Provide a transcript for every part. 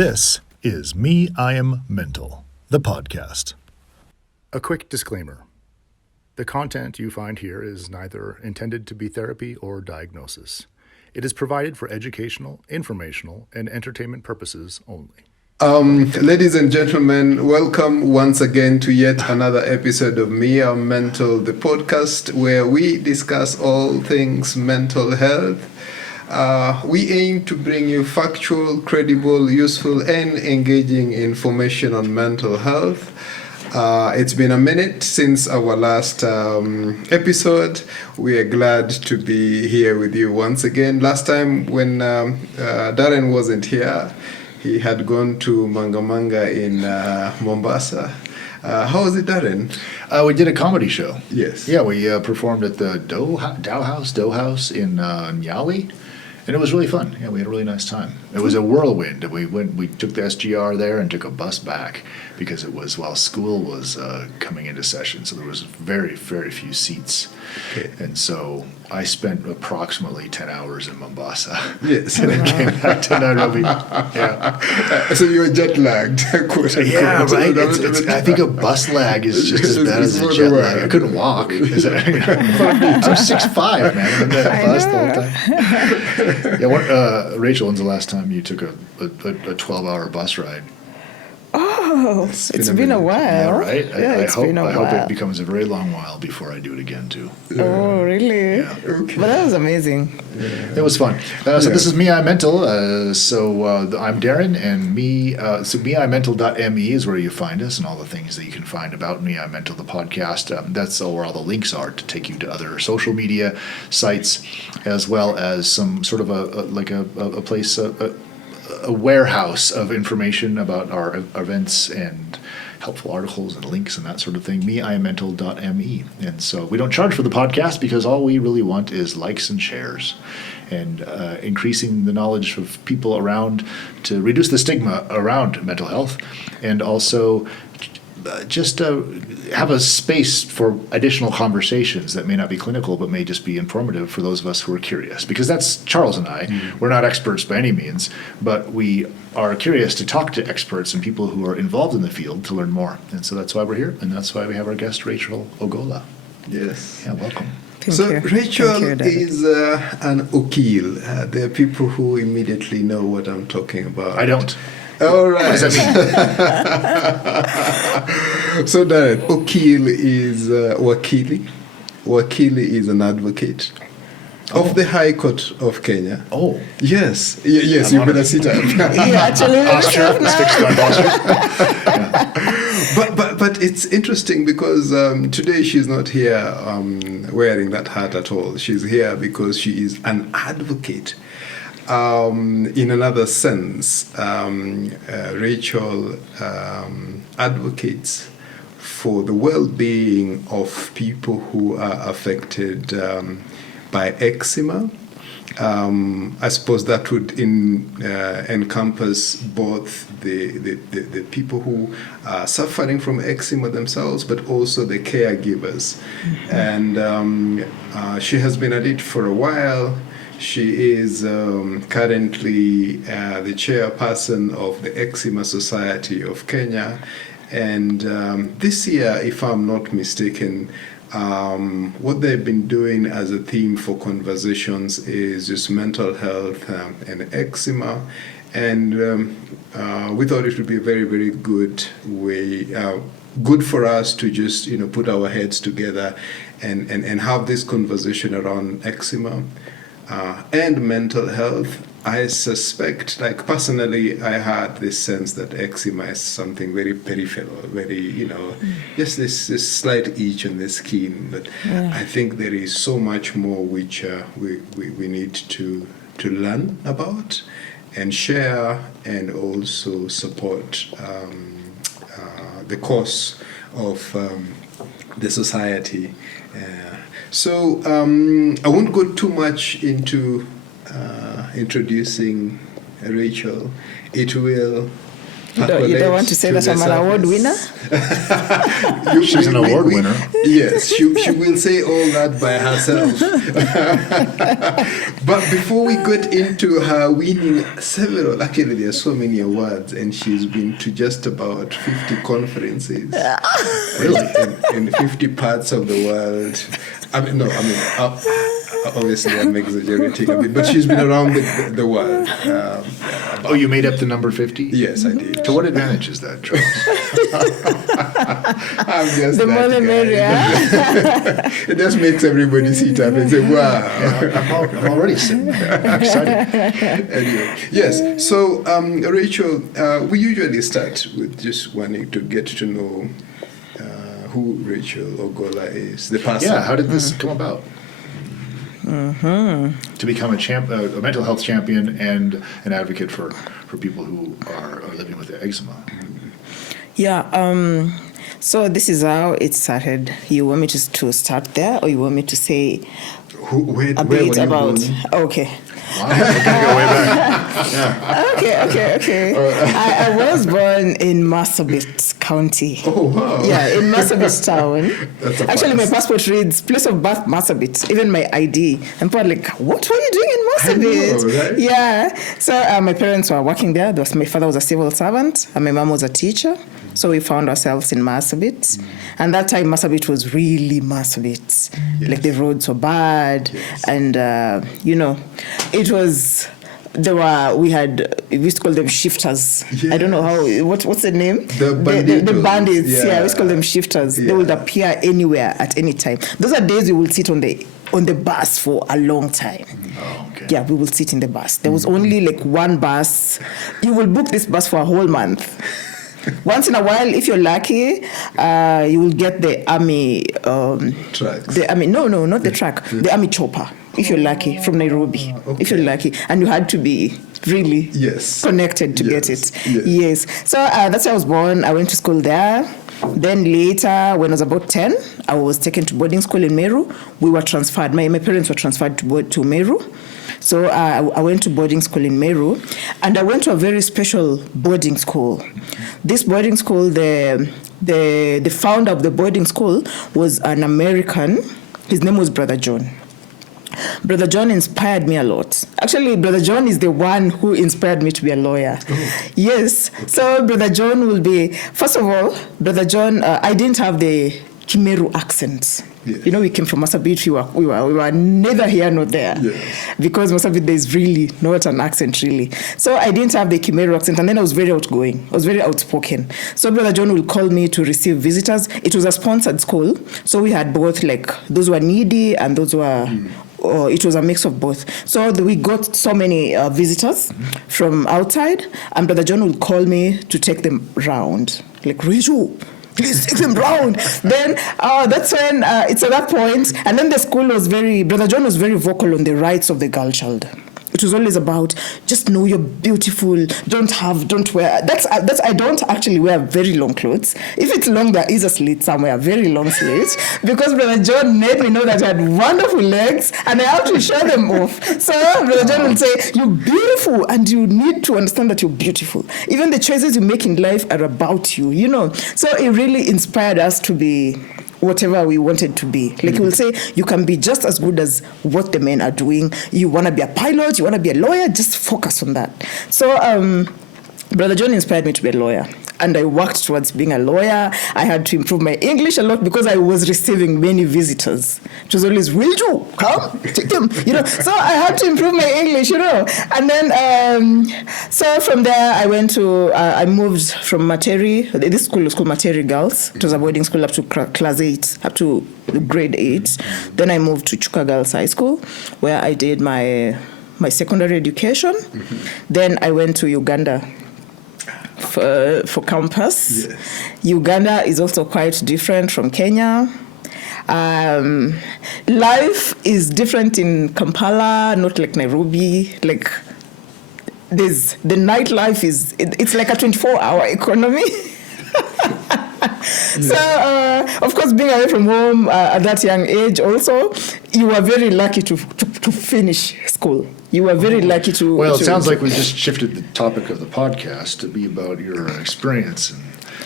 This is Me, I Am Mental, the podcast. A quick disclaimer. The content you find here is neither intended to be therapy or diagnosis. It is provided for educational, informational, and entertainment purposes only. Ladies and gentlemen, welcome once again to yet another episode of Me, I Am Mental, the podcast where we discuss all things mental health. We aim to bring you factual, credible, useful, and engaging information on mental health. It's been a minute since our last episode. We are glad to be here with you once again. Last time when Darren wasn't here, he had gone to Manga in Mombasa. How was it, Darren? We did a comedy show. Yes. Yeah, we performed at the Dough House in Nyali. And it was really fun. Yeah, we had a really nice time. It was a whirlwind. We took the SGR there and took a bus back because it was while school was coming into session. So there was very, very few seats. Okay. And so I spent approximately 10 hours in Mombasa. Yes. And then came back to Nairobi. Yeah. So you were jet lagged, quote unquote. Yeah, right. I think a bus lag is just as bad as a jet lag. I couldn't walk. I'm 6'5", man. I'm in that bus the whole time. Yeah, Rachel, when's the last time you took a 12-hour bus ride? Oh, it's been a while. Yeah, right? I hope it becomes a very long while before I do it again, too. Oh, really? Yeah. Okay. But that was amazing. Yeah. It was fun. So this is Me, I Mental. I'm Darren, and meimental.me is where you find us and all the things that you can find about Me, I Mental, the podcast. That's where all the links are to take you to other social media sites, as well as some sort of a place, a warehouse of information about our events and helpful articles and links and that sort of thing, meimental.me. And so we don't charge for the podcast because all we really want is likes and shares and increasing the knowledge of people around to reduce the stigma around mental health, and also just have a space for additional conversations that may not be clinical but may just be informative for those of us who are curious. Because that's Charles and I. Mm-hmm. We're not experts by any means, but we are curious to talk to experts and people who are involved in the field to learn more. And so that's why we're here, and that's why we have our guest, Rachel Ogola. Yes. Yeah, welcome. Rachel is an Okil. There are people who immediately know what I'm talking about. I don't. All right. What does that mean? So, Darren, Okil is Wakili. Wakili is an advocate of the High Court of Kenya. Oh. Yes. Yes, you better sit up. Actually, posture. Fixed on posture. But it's interesting because today she's not here wearing that hat at all. She's here because she is an advocate. In another sense, Rachel advocates for the well-being of people who are affected by eczema. I suppose that would encompass both the people who are suffering from eczema themselves, but also the caregivers. Mm-hmm. And she has been at it for a while. She is currently the chairperson of the Eczema Society of Kenya. And this year, if I'm not mistaken, what they've been doing as a theme for conversations is just mental health and eczema. And we thought it would be a very, very good way, good for us to just, put our heads together and have this conversation around eczema. And mental health. I suspect, personally, I had this sense that eczema is something very peripheral, very, just this slight itch on the skin. But I think there is so much more which we need to learn about and share, and also support the cause of the society. So I won't go too much into introducing Rachel. It will You don't want to say that I'm an award winner? She's an award winner. Yes, she will say all that by herself. But before we get into her winning several, actually there are so many awards, and she's been to just about 50 conferences. Really? In 50 parts of the world. Obviously I'm exaggerating a bit, but she's been around the world. Oh, you made up the number 50? Yes, I did. To what advantage is that, Charles? I'm just The more the merrier. It just makes everybody sit up and say, wow. I'm already sitting there. I'm excited. Anyway, yes. So, Rachel, we usually start with just wanting to get to know who Rachel Ogola is, the person. Yeah, how did this come about? To become a mental health champion and an advocate for people who are living with eczema. Yeah. So this is how it started. You want me to start there, or you want me to say where a were bit you about? born? Okay. Wow, I can go way back. Yeah. Okay. I was born in Marsabit County. Oh, wow. Yeah, in Marsabit town. That's a Actually, my first. passport reads place of birth Marsabit, even my ID. And people are like, what were you doing in Marsabit? I know, right? Yeah. So my parents were working there. My father was a civil servant, and my mom was a teacher. So we found ourselves in Marsabit. And that time, Marsabit was really Marsabit. Yes. Like the roads were bad. Yes. And, it was... we used to call them shifters. Yes. I don't know how, what's the name? The The bandits, Yeah. yeah, we used to call them shifters. They Yeah. would appear anywhere at any time. Those are days we will sit on the bus for a long time. Oh, okay. Yeah, we will sit in the bus. There was only like one bus. You will book this bus for a whole month. Once in a while, if you're lucky, you will get the army. Trucks. The army, no, not the truck. The army chopper. If you're lucky, from Nairobi. Okay. If you're lucky, and you had to be really connected to get it. Yes. So that's how I was born. I went to school there. Then later, when I was about 10, I was taken to boarding school in Meru. We were transferred. My parents were transferred to Meru. So I went to boarding school in Meru, and I went to a very special boarding school. This boarding school, the founder of the boarding school was an American. His name was Brother John. Brother John inspired me a lot. Actually, Brother John is the one who inspired me to be a lawyer. Oh. Yes. So Brother John will be, first of all, Brother John, I didn't have the Kimeru accent. Yes. You know, we came from Marsabit. We were neither here nor there. Yes. Because Marsabit, there's really not an accent, really. So I didn't have the Kimeru accent, and then I was very outgoing. I was very outspoken. So Brother John will call me to receive visitors. It was a sponsored school, so we had both, like, those who were needy and those who were... it was a mix of both. So we got so many visitors from outside, and Brother John will call me to take them round. Like, Rachel, please take them round. Then that's when it's at that point. And then the school was Brother John was very vocal on the rights of the girl child. It was always about, just know you're beautiful. Don't wear. I don't actually wear very long clothes. If it's long, there is a slit somewhere, very long slit, because Brother John made me know that I had wonderful legs and I have to show them off. So Brother John will say, you're beautiful, and you need to understand that you're beautiful. Even the choices you make in life are about you, you know. So it really inspired us to be whatever we wanted to be. Like, he will say, you can be just as good as what the men are doing. You want to be a pilot, you want to be a lawyer, just focus on that. So Brother John inspired me to be a lawyer. And I worked towards being a lawyer. I had to improve my English a lot because I was receiving many visitors. It was always, will you come? Take them, you know. So I had to improve my English, you know. And then, so from there, I moved from Materi. This school was called Materi Girls. It was a boarding school up to class 8, up to grade 8. Then I moved to Chuka Girls High School, where I did my secondary education. Then I went to Uganda for campus. Yes. Uganda is also quite different from Kenya. Life is different in Kampala, not like Nairobi. Like, the nightlife it's like a 24-hour economy. So, of course, being away from home at that young age also, you were very lucky to finish school. You were very lucky to... Well, it sounds like we just shifted the topic of the podcast to be about your experience and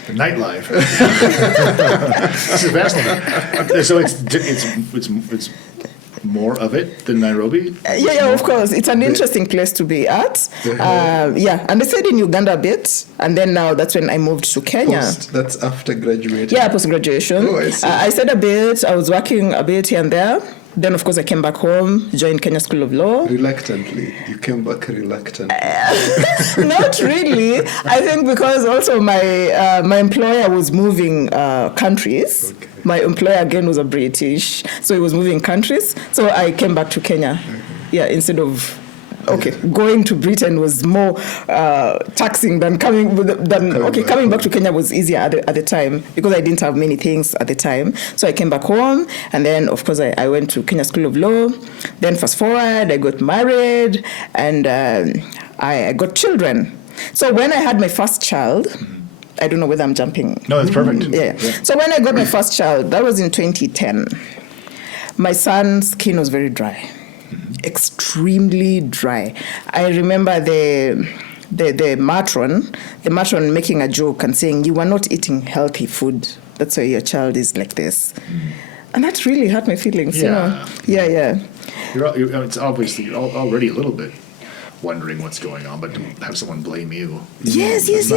the nightlife. This is fascinating. So it's more of it than Nairobi? Yeah, of course. It's an interesting place to be at. Yeah, and I stayed in Uganda a bit, and then now that's when I moved to Kenya. That's after graduating? Yeah, post-graduation. Oh, I see. I stayed a bit. I was working a bit here and there. Then, of course, I came back home, joined Kenya School of Law. Reluctantly. You came back reluctantly. Not really. I think because also my employer was moving countries. Okay. My employer, again, was a British, so he was moving countries. So I came back to Kenya, instead of... going to Britain was more taxing than coming back to Kenya was easier at the time because I didn't have many things at the time. So I came back home, and then, of course, I went to Kenya School of Law. Then fast forward, I got married, and I got children. So when I had my first child... I don't know whether I'm jumping. No, it's perfect. Yeah. So when I got my first child, that was in 2010. My son's skin was very dry, extremely dry. I remember the matron making a joke and saying, "You are not eating healthy food. That's why your child is like this." And that really hurt my feelings. Yeah. Yeah. It's obviously already a little bit wondering what's going on, but to have someone blame you. Yes. It's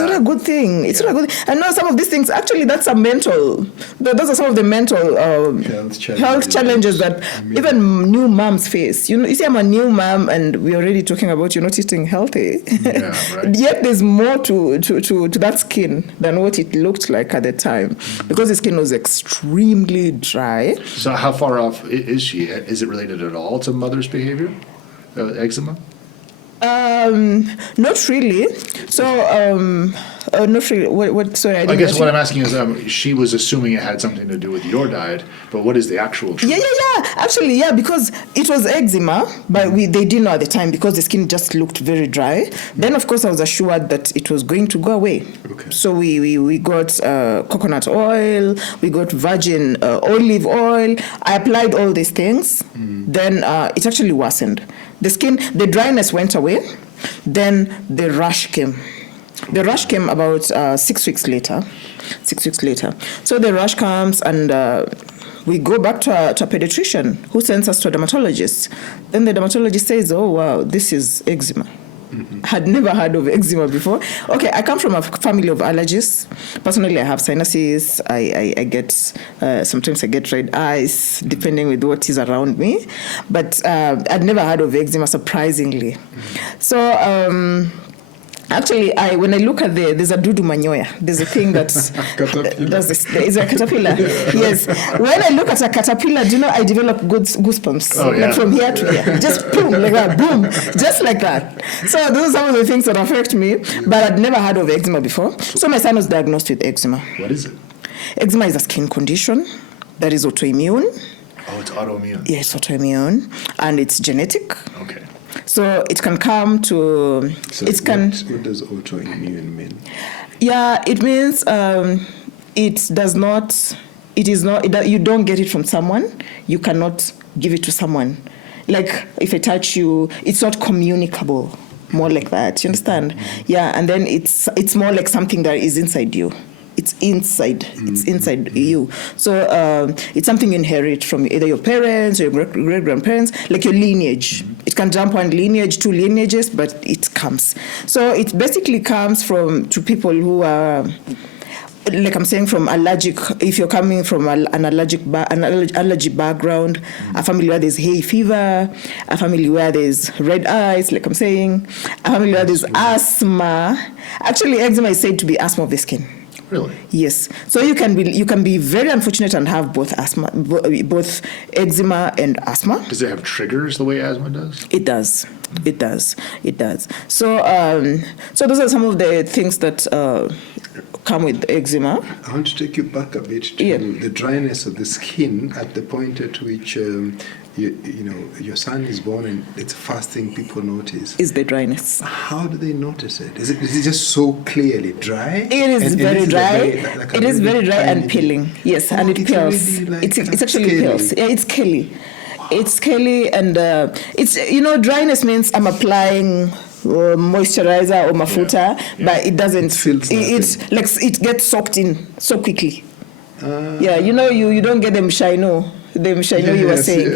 not a good thing. It's not a good thing. And now some of these things, actually, those are some of the mental health challenges that even new moms face. You see, I'm a new mom, and we're already talking about you're not eating healthy. Yeah, right. Yet there's more to that skin than what it looked like at the time, because the skin was extremely dry. So how far off is she? Is it related at all to mother's behavior? Eczema? Not really. So, not really. What? Sorry, I guess what I'm asking is, she was assuming it had something to do with your diet, but what is the actual truth? Yeah. Actually, because it was eczema, but they didn't know at the time because the skin just looked very dry. Then, of course, I was assured that it was going to go away. Okay. So we got coconut oil, we got virgin olive oil. I applied all these things. Then it actually worsened. The dryness went away. Then the rash came. The rash came about 6 weeks later. 6 weeks later. So the rash comes, and we go back to a pediatrician who sends us to a dermatologist. Then the dermatologist says, "Oh, wow, this is eczema." Had never heard of eczema before. Okay, I come from a family of allergies. Personally, I have sinuses. I get, sometimes I get red eyes, depending with what is around me. But I'd never heard of eczema, surprisingly. So, actually, when I look at there's a dudu manyoya. There's a thing that's... It's a caterpillar. Yes. When I look at a caterpillar, I develop goosebumps. Oh, yeah. Like from here to here. Just boom, like that, boom. Just like that. So those are some of the things that affect me. But I'd never heard of eczema before. So my son was diagnosed with eczema. What is it? Eczema is a skin condition that is autoimmune. Oh, it's autoimmune. Yeah, it's autoimmune. And it's genetic. Okay. So it can come to... So what does autoimmune mean? Yeah, it means you don't get it from someone. You cannot give it to someone. Like if I touch you, it's not communicable. More like that. You understand? Yeah, and then it's more like something that is inside you. It's inside. It's inside you. So it's something you inherit from either your parents or your great-grandparents, like your lineage. It can jump one lineage, two lineages, but it comes. So it basically comes to people who are, like I'm saying, from allergic. If you're coming from an allergy background, a family where there's hay fever, a family where there's red eyes, like I'm saying, a family where there's asthma. Actually, eczema is said to be asthma of the skin. Really? Yes. So you can be very unfortunate and have both eczema and asthma. Does it have triggers the way asthma does? It does. It does. So those are some of the things that come with eczema. I want to take you back a bit to the dryness of the skin at the point at which your son is born, and it's the first thing people notice. Is the dryness. How do they notice it? Is it just so clearly dry? It is very dry. It is very dry and peeling. Yes, and it peels. Really It's actually peels. Yeah, it's scaly. It's scaly, and it's dryness means I'm applying moisturizer or mafuta, but it doesn't. It's like it gets soaked in so quickly. You don't get them shino. You were saying.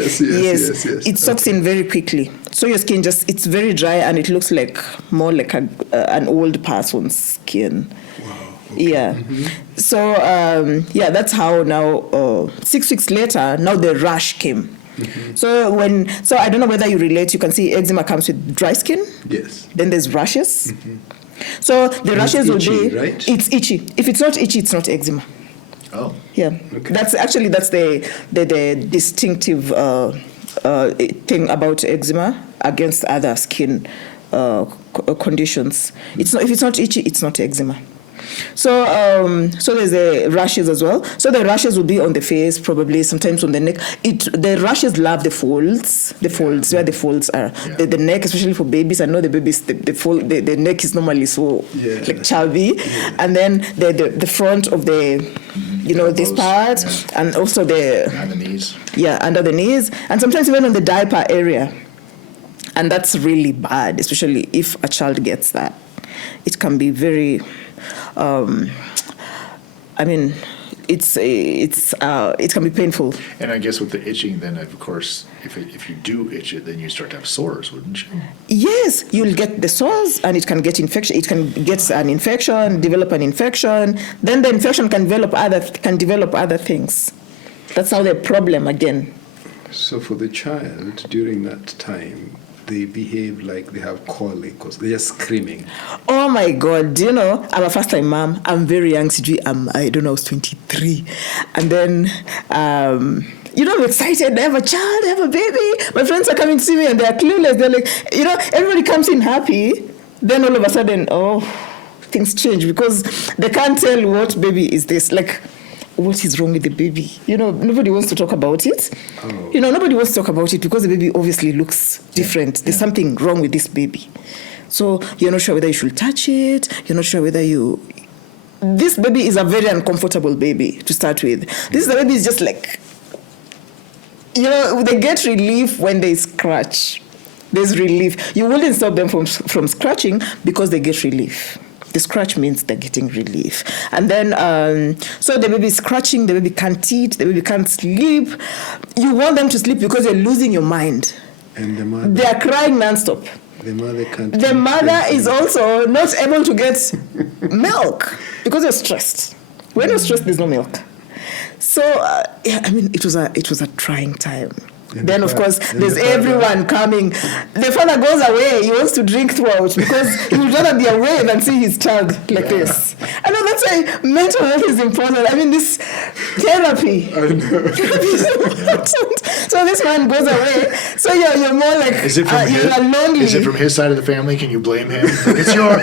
Yes. It soaks in very quickly. So your skin it's very dry, and it looks like more like an old person's skin. Wow. Okay. Yeah. Mm-hmm. So that's how now 6 weeks later, now the rash came. Mm-hmm. So I don't know whether you relate. You can see eczema comes with dry skin. Yes. Then there's rashes. Mm-hmm. So the rashes will be right? It's itchy. If it's not itchy, it's not eczema. Oh. Yeah. Okay. That's the distinctive thing about eczema against other skin conditions. It's not, if it's not itchy, it's not eczema. So there's the rashes as well. So the rashes will be on the face, probably sometimes on the neck. The rashes love the folds where the folds are. Yeah. The neck, especially for babies. I know the babies, the neck is normally so like chubby, and then the front of the this part, and also under the knees. Yeah, under the knees, and sometimes even on the diaper area, and that's really bad, especially if a child gets that. It can be very. It can be painful. And I guess with the itching, then of course, if you do itch it, then you start to have sores, wouldn't you? Yes, you'll get the sores, and it can get infection. It can get an infection, develop an infection. Then the infection can develop other things. That's how the problem again. So for the child during that time, they behave like they have colic because they're just screaming. Oh my God! I'm a first-time mom. I'm very young. I was 23, and then I'm excited. I have a child. I have a baby. My friends are coming to see me, and they're clueless. They're like, everybody comes in happy. Then all of a sudden, things change because they can't tell what baby is this. Like, what is wrong with the baby? Nobody wants to talk about it. Oh. Nobody wants to talk about it because the baby obviously looks different. There's something wrong with this baby. So you're not sure whether you should touch it. You're not sure whether This baby is a very uncomfortable baby to start with. This baby is just like, they get relief when they scratch. There's relief. You wouldn't stop them from scratching because they get relief. The scratch means they're getting relief. And then, so the baby is scratching, the baby can't eat, the baby can't sleep. You want them to sleep because you're losing your mind. And the mother? They're crying nonstop. The mother can't. The mother is also not able to get milk because you're stressed. When you're stressed, there's no milk. So, it was a trying time. Then, of course, there's everyone coming. The father goes away. He wants to drink throughout because he would rather be away than see his child like this. I know that's why mental health is important. This therapy. I know. Therapy is important. So this man goes away. So you're more like you're lonely. Is it from his side of the family? Can you blame him? It's your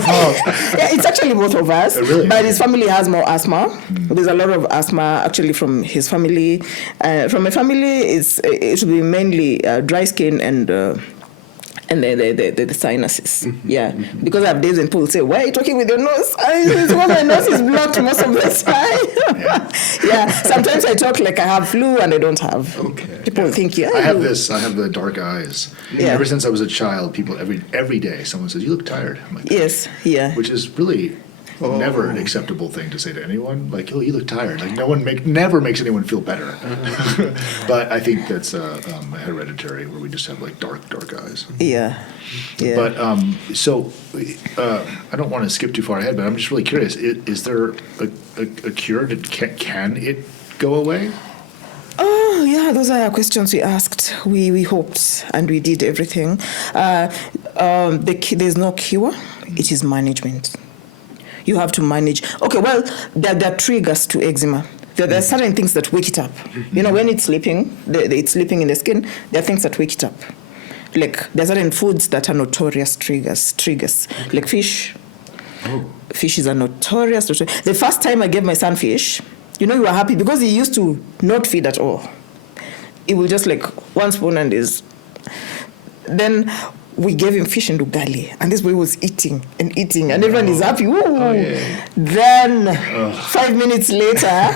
fault. Yeah, it's actually both of us. Really? But his family has more asthma. There's a lot of asthma actually from his family. From my family, it should be mainly dry skin and the sinuses. Mm-hmm. Yeah. Mm-hmm. Because I have days when people say, why are you talking with your nose? My nose is blocked most of the time. Yeah. Sometimes I talk like I have flu and I don't have. Okay. People think, I have the dark eyes. Yeah. Ever since I was a child, people every day someone says, you look tired. I'm like, yes. Yeah. Which is really never an acceptable thing to say to anyone. Like, you look tired. Like, no one never makes anyone feel better. But I think that's hereditary, where we just have like dark eyes. Yeah. But so I don't want to skip too far ahead, but I'm just really curious. Is there a cure? Can it go away? Oh, yeah, those are questions we asked. We hoped and we did everything. There's no cure. It is management. You have to manage. Okay, well, there are triggers to eczema. There are certain things that wake it up. When it's sleeping, it's sleeping in the skin, there are things that wake it up. Like, there are certain foods that are notorious triggers, like fish. Oh. Fishes are notorious. The first time I gave my son fish, you were happy because he used to not feed at all. He will just like one spoon and then we gave him fish and ugali, and this boy was eating, and everyone is happy. Ooh. Oh, yeah. Then 5 minutes later,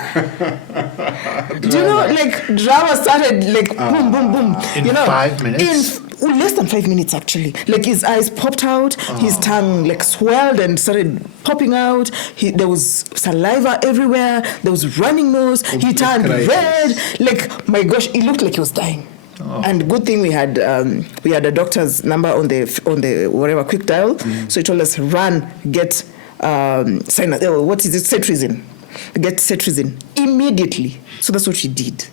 drama started like boom, boom, boom. In 5 minutes? In less than 5 minutes, actually. Like his eyes popped out, his tongue like swelled and started popping out. There was saliva everywhere. There was running nose. He turned red. Like, my gosh, it looked like he was dying. Oh. And good thing we had a doctor's number on the whatever quick dial. So he told us, run, get cetirizine. Get cetirizine immediately. So that's what she did.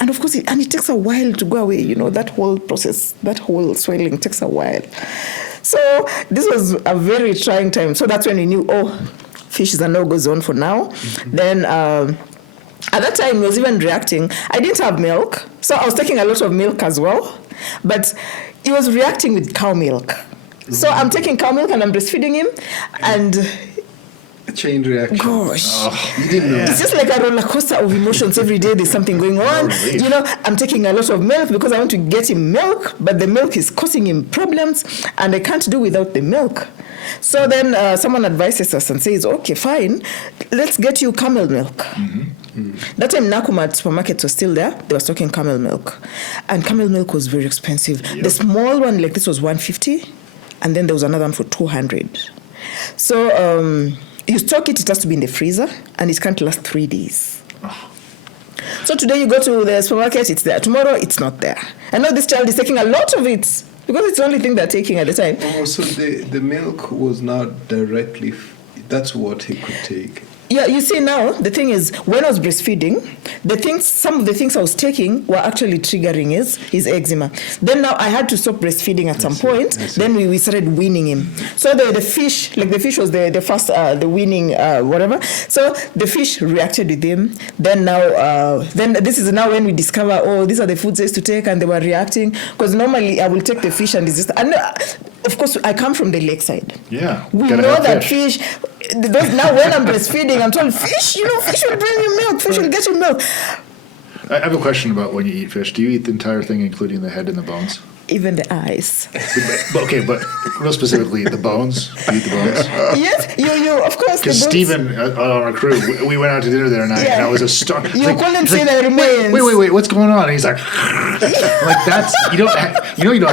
And of course, it takes a while to go away. That whole process, that whole swelling takes a while. So this was a very trying time. So that's when we knew, fish is a no-go zone for now. Then at that time, he was even reacting. I didn't have milk, so I was taking a lot of milk as well. But he was reacting with cow milk. So I'm taking cow milk and I'm breastfeeding him, and a chain reaction. Gosh, you didn't know. It's just like a roller coaster of emotions. Every day there's something going on. I'm taking a lot of milk because I want to get him milk, but the milk is causing him problems, and I can't do without the milk. So then someone advises us and says, okay, fine, let's get you camel milk. That time Nakumatt supermarkets was still there. They were stocking camel milk. And camel milk was very expensive. Yep. The small one like this was $150, and then there was another one for $200. So you stock it, it has to be in the freezer, and it can't last 3 days. So today you go to the supermarket, it's there. Tomorrow, it's not there. And now this child is taking a lot of it because it's the only thing they're taking at the time. Oh, so the milk was not directly, that's what he could take. Yeah, you see now, the thing is, when I was breastfeeding, some of the things I was taking were actually triggering his eczema. Then now I had to stop breastfeeding at some point. Then we started weaning him. So the fish was the first, the weaning, whatever. So the fish reacted with him. Then now, this is now when we discover, these are the foods I used to take, and they were reacting. Because normally I will take the fish and it's just, and of course, I come from the lakeside. Yeah. We know that fish. Now when I'm breastfeeding, I'm told, fish will bring you milk, fish will get you milk. I have a question about when you eat fish. Do you eat the entire thing, including the head and the bones? Even the eyes. But real specifically, the bones? Do you eat the bones? Yes, you of course. Because Stephen, on our crew, we went out to dinner the other night, and I was astonished. You couldn't see the remains. Wait, what's going on? And he's like, that's, you don't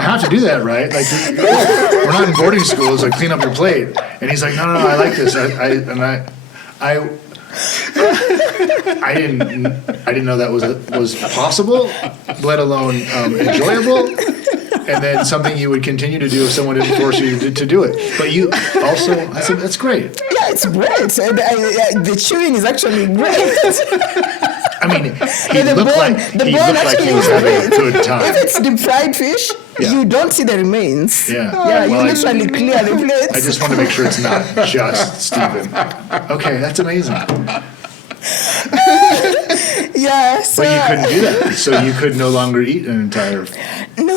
have to do that, right? Like, we're not in boarding school, it's like, clean up your plate. And he's like, no, I like this. I didn't know that was possible, let alone enjoyable, and then something you would continue to do if someone didn't force you to do it. But you also, I said, that's great. Yeah, it's great. The chewing is actually great. I mean, he looked like he was having a good time. If it's deep fried fish, you don't see the remains. Yeah, you literally clear the plates. I just want to make sure it's not just Stephen. Okay, that's amazing. Yeah, so, but you couldn't do that, so you could no longer eat an entire. No,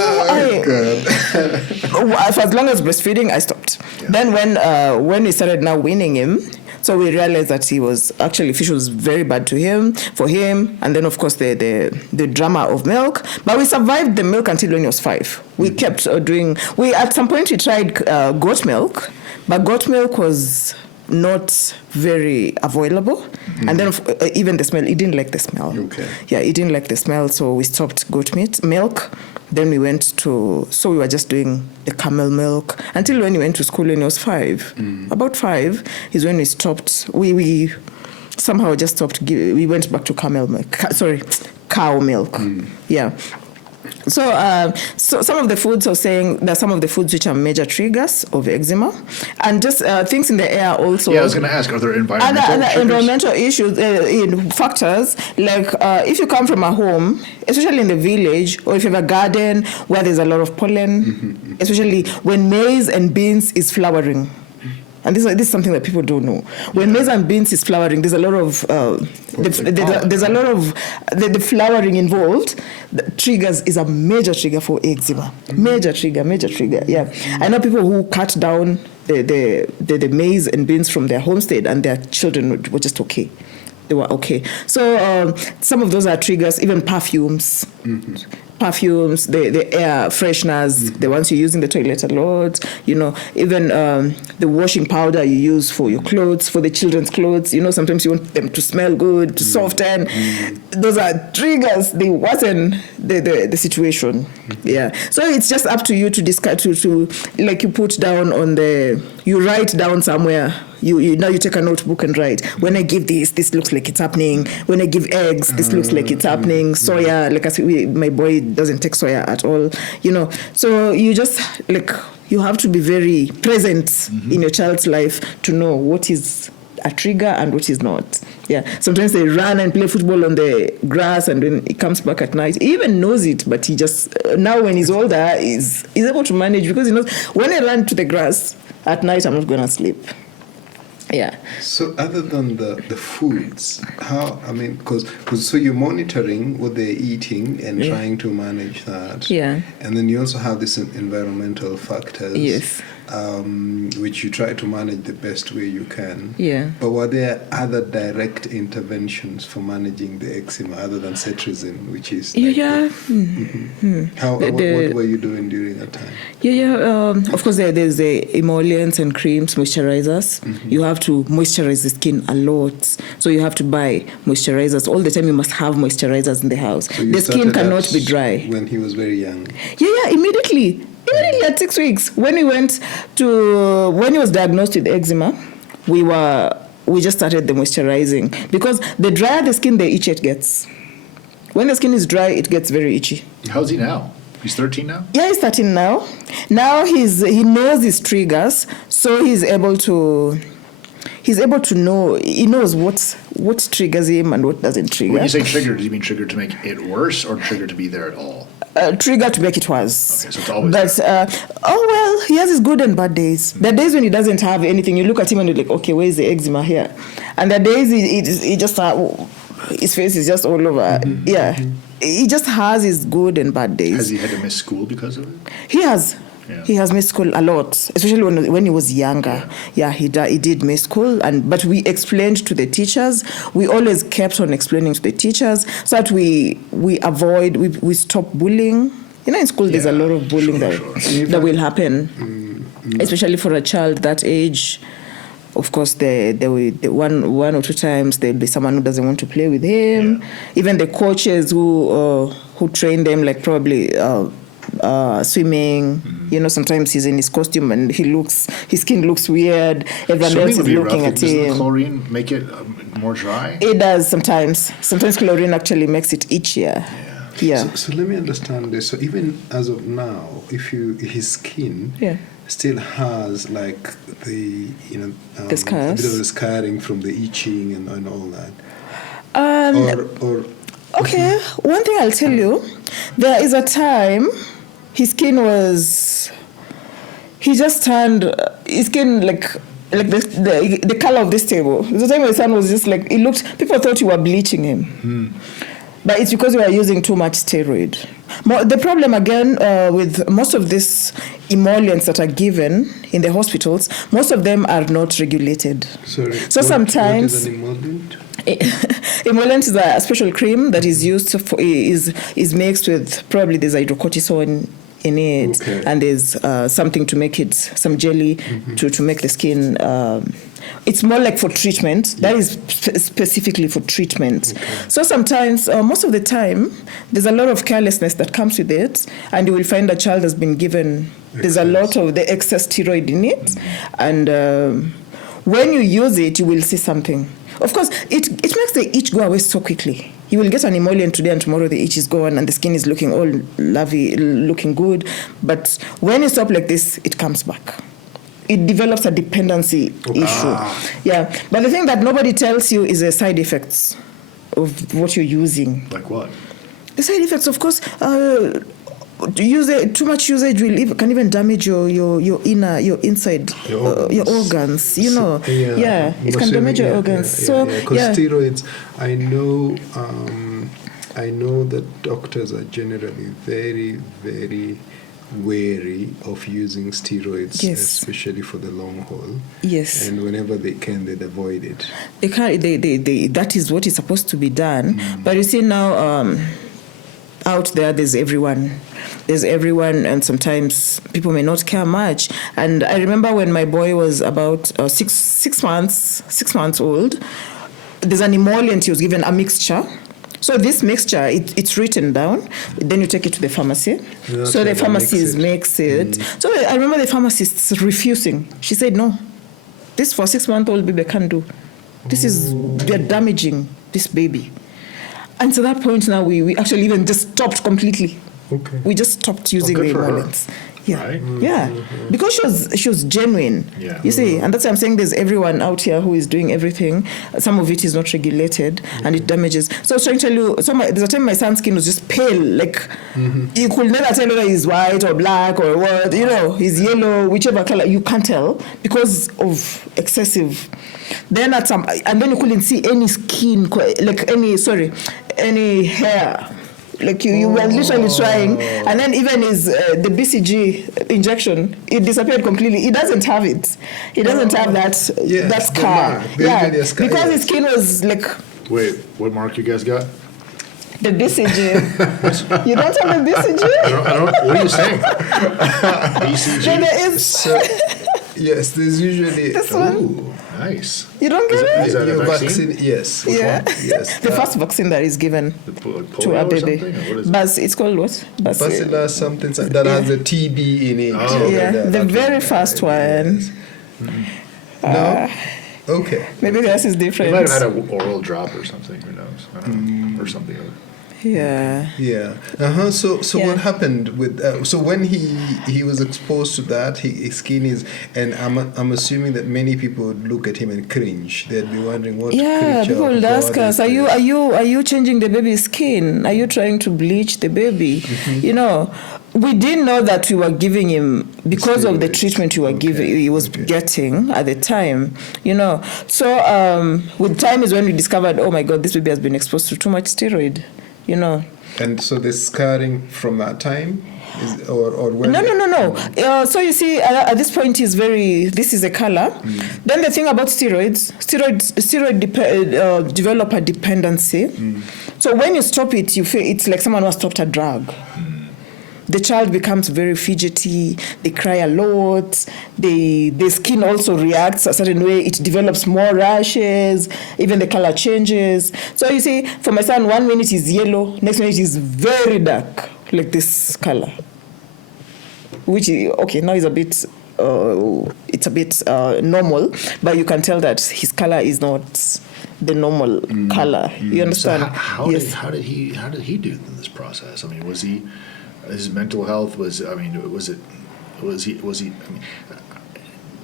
for as long as breastfeeding, I stopped. Yeah. Then when we started now weaning him, so we realized that fish was very bad for him, and then of course the drama of milk. But we survived the milk until when he was 5. We kept at some point we tried goat milk, but goat milk was not very avoidable, and then even the smell, he didn't like the smell. Okay. Yeah, he didn't like the smell, so we stopped goat milk. Then we we were just doing the camel milk until when he went to school when he was 5. About 5 is when we stopped. We somehow just stopped. We went back to camel milk. Cow milk. Yeah. So some of the foods I was saying, there are some of the foods which are major triggers of eczema, and just things in the air also. Yeah, I was going to ask, are there environmental issues, factors, like if you come from a home, especially in the village, or if you have a garden where there's a lot of pollen, especially when maize and beans is flowering. And this is something that people don't know. When maize and beans is flowering, there's a lot of the flowering involved. The triggers is a major trigger for eczema. Major trigger. Yeah, I know people who cut down the maize and beans from their homestead, and their children were just okay. They were okay. So some of those are triggers, even perfumes. Perfumes, the air fresheners, the ones you use in the toilet a lot, even the washing powder you use for your clothes, for the children's clothes, sometimes you want them to smell good, to soften. Those are triggers. They worsen the situation. Yeah. So it's just up to you to discuss, to like you put down you write down somewhere. You now you take a notebook and write, when I give this looks like it's happening. When I give eggs, this looks like it's happening. Soya, like I said, my boy doesn't take soya at all. So you just you have to be very present in your child's life to know what is a trigger and what is not. Yeah. Sometimes they run and play football on the grass, and when he comes back at night, he even knows it, but he just now when he's older, he's able to manage, because he knows when I run to the grass at night, I'm not going to sleep. Yeah. So other than the foods, because so you're monitoring what they're eating and trying to manage that. Yeah. And then you also have these environmental factors. Yes. Which you try to manage the best way you can. Yeah. But were there other direct interventions for managing the eczema other than cetirizine, which is what were you doing during that time? Of course, there's the emollients and creams, moisturizers. You have to moisturize the skin a lot, so you have to buy moisturizers all the time. You must have moisturizers in the house. So the skin cannot be dry. When he was very young. Immediately at 6 weeks, when he was diagnosed with eczema, we just started the moisturizing, because the drier the skin, the itchier it gets. When the skin is dry, it gets very itchy. How's he now? He's 13 now? Yeah, he's 13 now. Now he knows his triggers, so he's able to know. He knows what triggers him and what doesn't trigger. When you say trigger, do you mean trigger to make it worse or trigger to be there at all? Trigger to make it worse. Okay, so it's always there. He has his good and bad days. The days when he doesn't have anything, you look at him and you're like, okay, where's the eczema here? And the days he just his face is just all over. Yeah, he just has his good and bad days. Has he had to miss school because of it? He has. Yeah. He has missed school a lot, especially when he was younger. Yeah, he did miss school, but we explained to the teachers. We always kept on explaining to the teachers so that we stop bullying. In school, there's a lot of bullying that will happen, especially for a child that age. Of course, the one or two times there'll be someone who doesn't want to play with him. Yeah. Even the coaches who train them, like probably. Swimming, sometimes he's in his costume and his skin looks weird. Everyone else is looking at him. Does the chlorine make it more dry? It does sometimes. Sometimes chlorine actually makes it itchier. Yeah. So let me understand this. So even as of now, his skin still has like the scars, a bit of the scarring from the itching and all that. Okay, one thing I'll tell you, there is a time his skin he just turned, his skin like the color of this table. The time my son was just like, people thought you were bleaching him. But it's because we are using too much steroid. The problem again with most of these emollients that are given in the hospitals, most of them are not regulated. Sorry, so sometimes what is an emollient? Emollient is a special cream that is used is mixed with, probably there's hydrocortisone in it, and there's something to make it, some jelly to make the skin. It's more like for treatment. That is specifically for treatment. So sometimes, most of the time, there's a lot of carelessness that comes with it, and you will find a child has been given. There's a lot of the excess steroid in it, and when you use it, you will see something. Of course, it makes the itch go away so quickly. You will get an emollient today and tomorrow the itch is gone and the skin is looking all lovely, looking good. But when you stop like this, it comes back. It develops a dependency issue. Yeah. But the thing that nobody tells you is the side effects of what you're using. Like what? The side effects, of course, Too much usage can even damage your inside, your organs. You know, it can damage your organs. Because steroids, I know that doctors are generally very, very wary of using steroids, especially for the long haul. Yes. And whenever they can, they'd avoid it. They can't. They that is what is supposed to be done. But you see now, out there, there's everyone, and sometimes people may not care much. And I remember when my boy was about 6 months old, there's an emollient he was given, a mixture. So this mixture, it's written down. Then you take it to the pharmacy. So the pharmacist makes it. So I remember the pharmacist refusing. She said, no, this for 6-month-old baby can't do. They're damaging this baby. And to that point now, we actually even just stopped completely. Okay. We just stopped using the emollients. Yeah, right? Yeah, because she was genuine. Yeah. You see, and that's why I'm saying there's everyone out here who is doing everything. Some of it is not regulated, and it damages. So I was trying to tell you, there's a time my son's skin was just pale, like you could never tell whether he's white or black or what. You know, he's yellow, whichever color, you can't tell because of excessive. Then and then you couldn't see any skin, like any hair. Like you were literally trying, and then even the BCG injection, it disappeared completely. He doesn't have it. He doesn't have that scar. Because his skin was like. Wait, what mark you guys got? The BCG. You don't have the BCG? I don't. What are you saying? BCG. There is. Yes, there's usually this one. Ooh, nice. You don't get it? Is that a vaccine? Yes. Yeah. Yes. The first vaccine that is given to a baby. It's called what? Bacillus something that has a TB in it. Oh, the very first one. No? Okay. Maybe this is different. You might have had an oral drop or something. Who knows? I don't know. Or something. Yeah. So what happened with so when he was exposed to that, his skin is, and I'm assuming that many people would look at him and cringe. They'd be wondering what. Yeah, people would ask us, are you changing the baby's skin? Are you trying to bleach the baby? You know, we didn't know that we were giving him because of the treatment he was getting at the time. You know, so with time is when we discovered, oh my God, this baby has been exposed to too much steroid. You know. And so the scarring from that time or when? No. So you see, at this point this is a color. Then the thing about steroids develop a dependency. So when you stop it, you feel it's like someone who has stopped a drug. The child becomes very fidgety, they cry a lot, the skin also reacts a certain way, it develops more rashes, even the color changes. So you see, for my son, 1 minute is yellow, next minute is very dark, like this color. Which, now is a bit, it's a bit normal, but you can tell that his color is not the normal color. You understand? So how did he do this process? I mean, was he... His mental health was, I mean, was he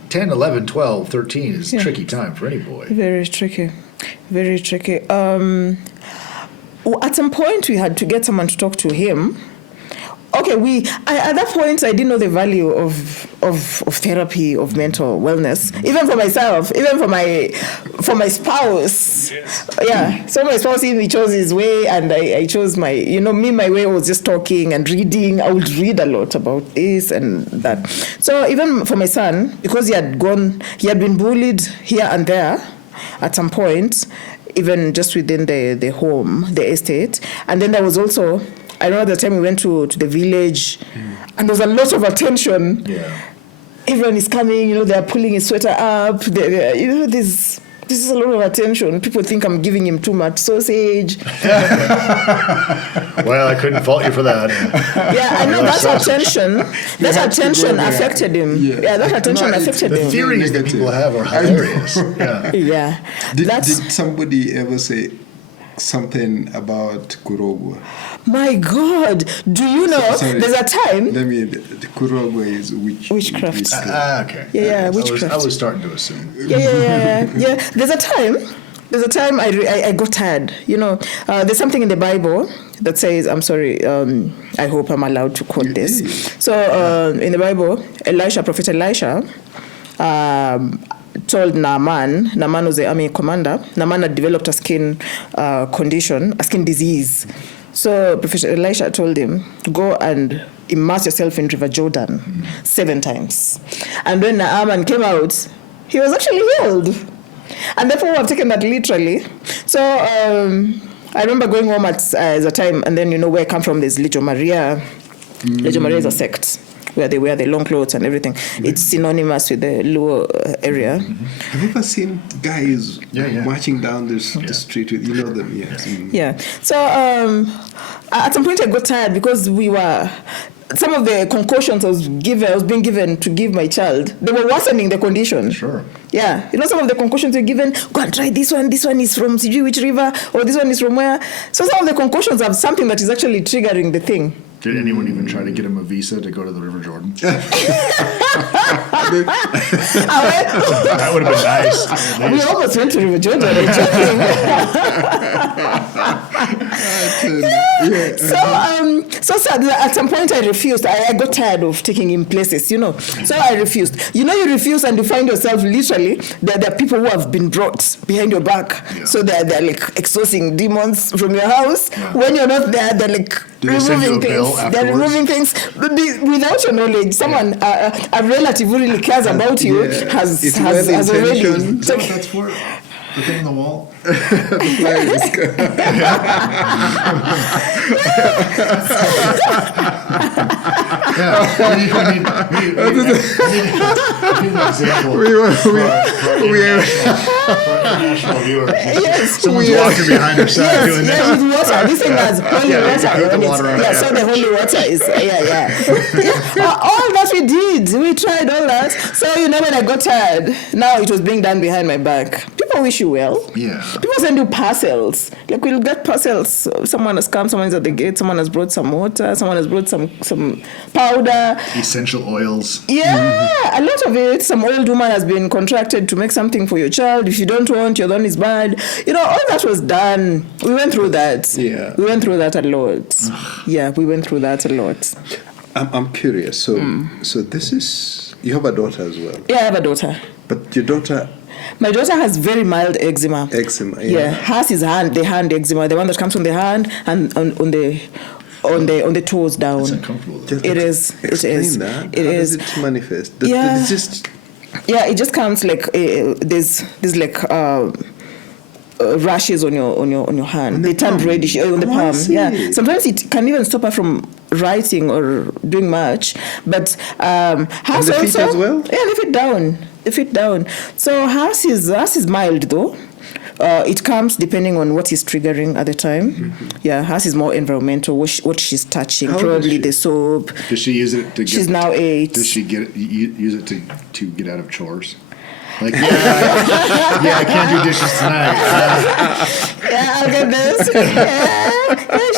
10, 11, 12, 13 is a tricky time for any boy. Very tricky. At some point we had to get someone to talk to him. Okay, at that point I didn't know the value of therapy, of mental wellness, even for myself, even for my spouse. Yes. Yeah. So my spouse, he chose his way, and I chose my way was just talking and reading. I would read a lot about this and that. So even for my son, because he had been bullied here and there at some point, even just within the home, the estate, and then there was also. I remember the time we went to the village, and there was a lot of attention. Yeah. Everyone is coming, they're pulling his sweater up. This is a lot of attention. People think I'm giving him too much sausage. Well, I couldn't fault you for that. Yeah, I know that attention. That attention affected him. Yeah, that attention affected him. The theories that people have are hilarious. Yeah. Did somebody ever say something about Kurogwa? My God, do you know? There's a time. The Kurogwa is witchcraft. Okay. Yeah, witchcraft. I was starting to assume. Yeah. There's a time I got tired. There's something in the Bible that says, I'm sorry, I hope I'm allowed to quote this. So in the Bible, Prophet Elisha, told Naaman was the army commander. Naaman had developed a skin condition, a skin disease. So Prophet Elisha told him, go and immerse yourself in River Jordan 7 times. And when Naaman came out, he was actually healed. And therefore, we have taken that literally. So I remember going home at a time, and then, where I come from, there's Legio Maria. Legio Maria is a sect where they wear the long clothes and everything. It's synonymous with the Luo area. Have you ever seen guys marching down the street with, them? Yes. Yeah. So at some point I got tired because some of the concoctions I was being given to give my child, they were worsening the condition. Sure. Yeah. Some of the concoctions were given, go and try this one is from which river, or this one is from where. So some of the concoctions have something that is actually triggering the thing. Did anyone even try to get him a visa to go to the River Jordan? That would have been nice. We almost went to River Jordan. So at some point I refused. I got tired of taking him places, So I refused. You refuse and you find yourself literally, there are people who have been brought behind your back. Yeah. So they're like exorcising demons from your house. Yeah. When you're not there, they're like removing things. They're removing things without your knowledge. Someone, a relative who really cares about you has already. That's for the thing on the wall. The flyers. Someone's walking behind her side doing that. With water. This thing has holy water. So the holy water is, all that we did. We tried all that. So, when I got tired, now it was being done behind my back. People wish you well. Yeah. People send you parcels. Like, we'll get parcels. Someone has come, someone's at the gate, someone has brought some water, someone has brought some powder. Essential oils. Yeah, a lot of it. Some old woman has been contracted to make something for your child. If you don't want, your loan is bad. All that was done. We went through that. Yeah. We went through that a lot. We went through that a lot. I'm curious. So this is, you have a daughter as well? Yeah, I have a daughter. But your daughter... My daughter has very mild eczema. Eczema, hers is the hand eczema, the one that comes from the hand and on the toes down. It's uncomfortable. It is. Explain that. How does it manifest? It's just... Yeah, it just comes like there's like rashes on your hand. They turn reddish on the palm. Yeah. Sometimes it can even stop her from writing or doing much. But hers and the feet as well? Yeah, the feet down. So hers is mild though. It comes depending on what is triggering at the time. Yeah, hers is more environmental. What she's touching, probably the soap. Does she use it to get? She's now 8. Does she use it to get out of chores? Like, I can't do dishes tonight. I'll get this.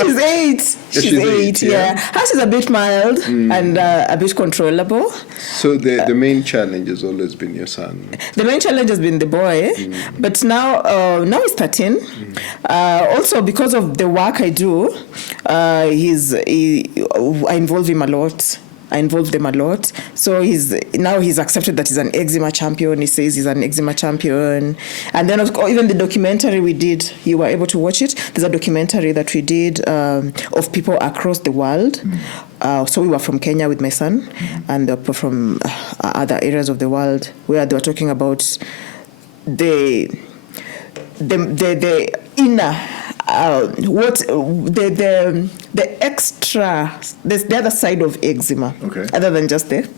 She's 8. She's 8. Yeah, hers is a bit mild and a bit controllable. So the main challenge has always been your son. The main challenge has been the boy, but now he's 13. Also, because of the work I do, I involve him a lot. I involve them a lot. So he's accepted that he's an eczema champion. He says he's an eczema champion. And then even the documentary we did, you were able to watch it. There's a documentary that we did of people across the world. So we were from Kenya with my son, and people from other areas of the world where they were talking about the inner. The extra, the other side of eczema, other than just the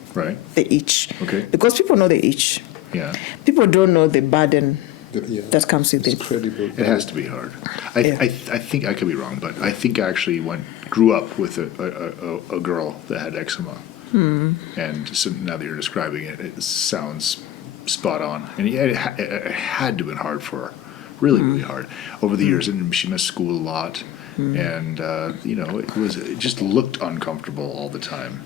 itch, because people know the itch. Yeah, people don't know the burden that comes with it. Incredible. It has to be hard. I think I could be wrong, but I think I actually grew up with a girl that had eczema, and so now that you're describing it, it sounds spot on. And it had to have been hard for her. Really hard over the years, and she missed school a lot, and it just looked uncomfortable all the time,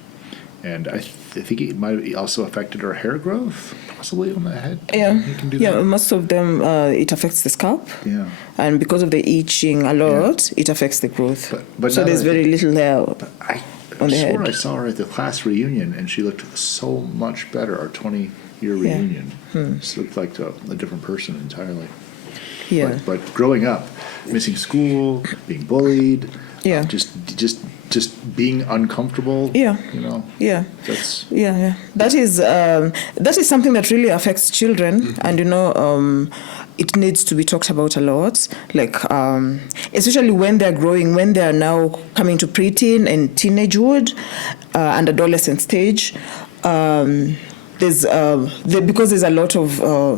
and I think it might have also affected her hair growth. possibly on the head. Yeah, You can do yeah. that. Most of them, it affects the scalp. Yeah. And because of the itching a lot, it affects the growth. But so now there's that I very think- little hair I on the swore head. I saw her at the class reunion, and she looked so much better. Our 20-year Yeah. reunion. She looked like a different person entirely. Yeah. But growing up, missing school, being bullied, Yeah. just being uncomfortable. Yeah. You know. Yeah. That's Yeah. That is something that really affects children, and it needs to be talked about a lot. Like, especially when they're growing, when they are now coming to preteen and teenagehood and adolescent stage. Because there's a lot of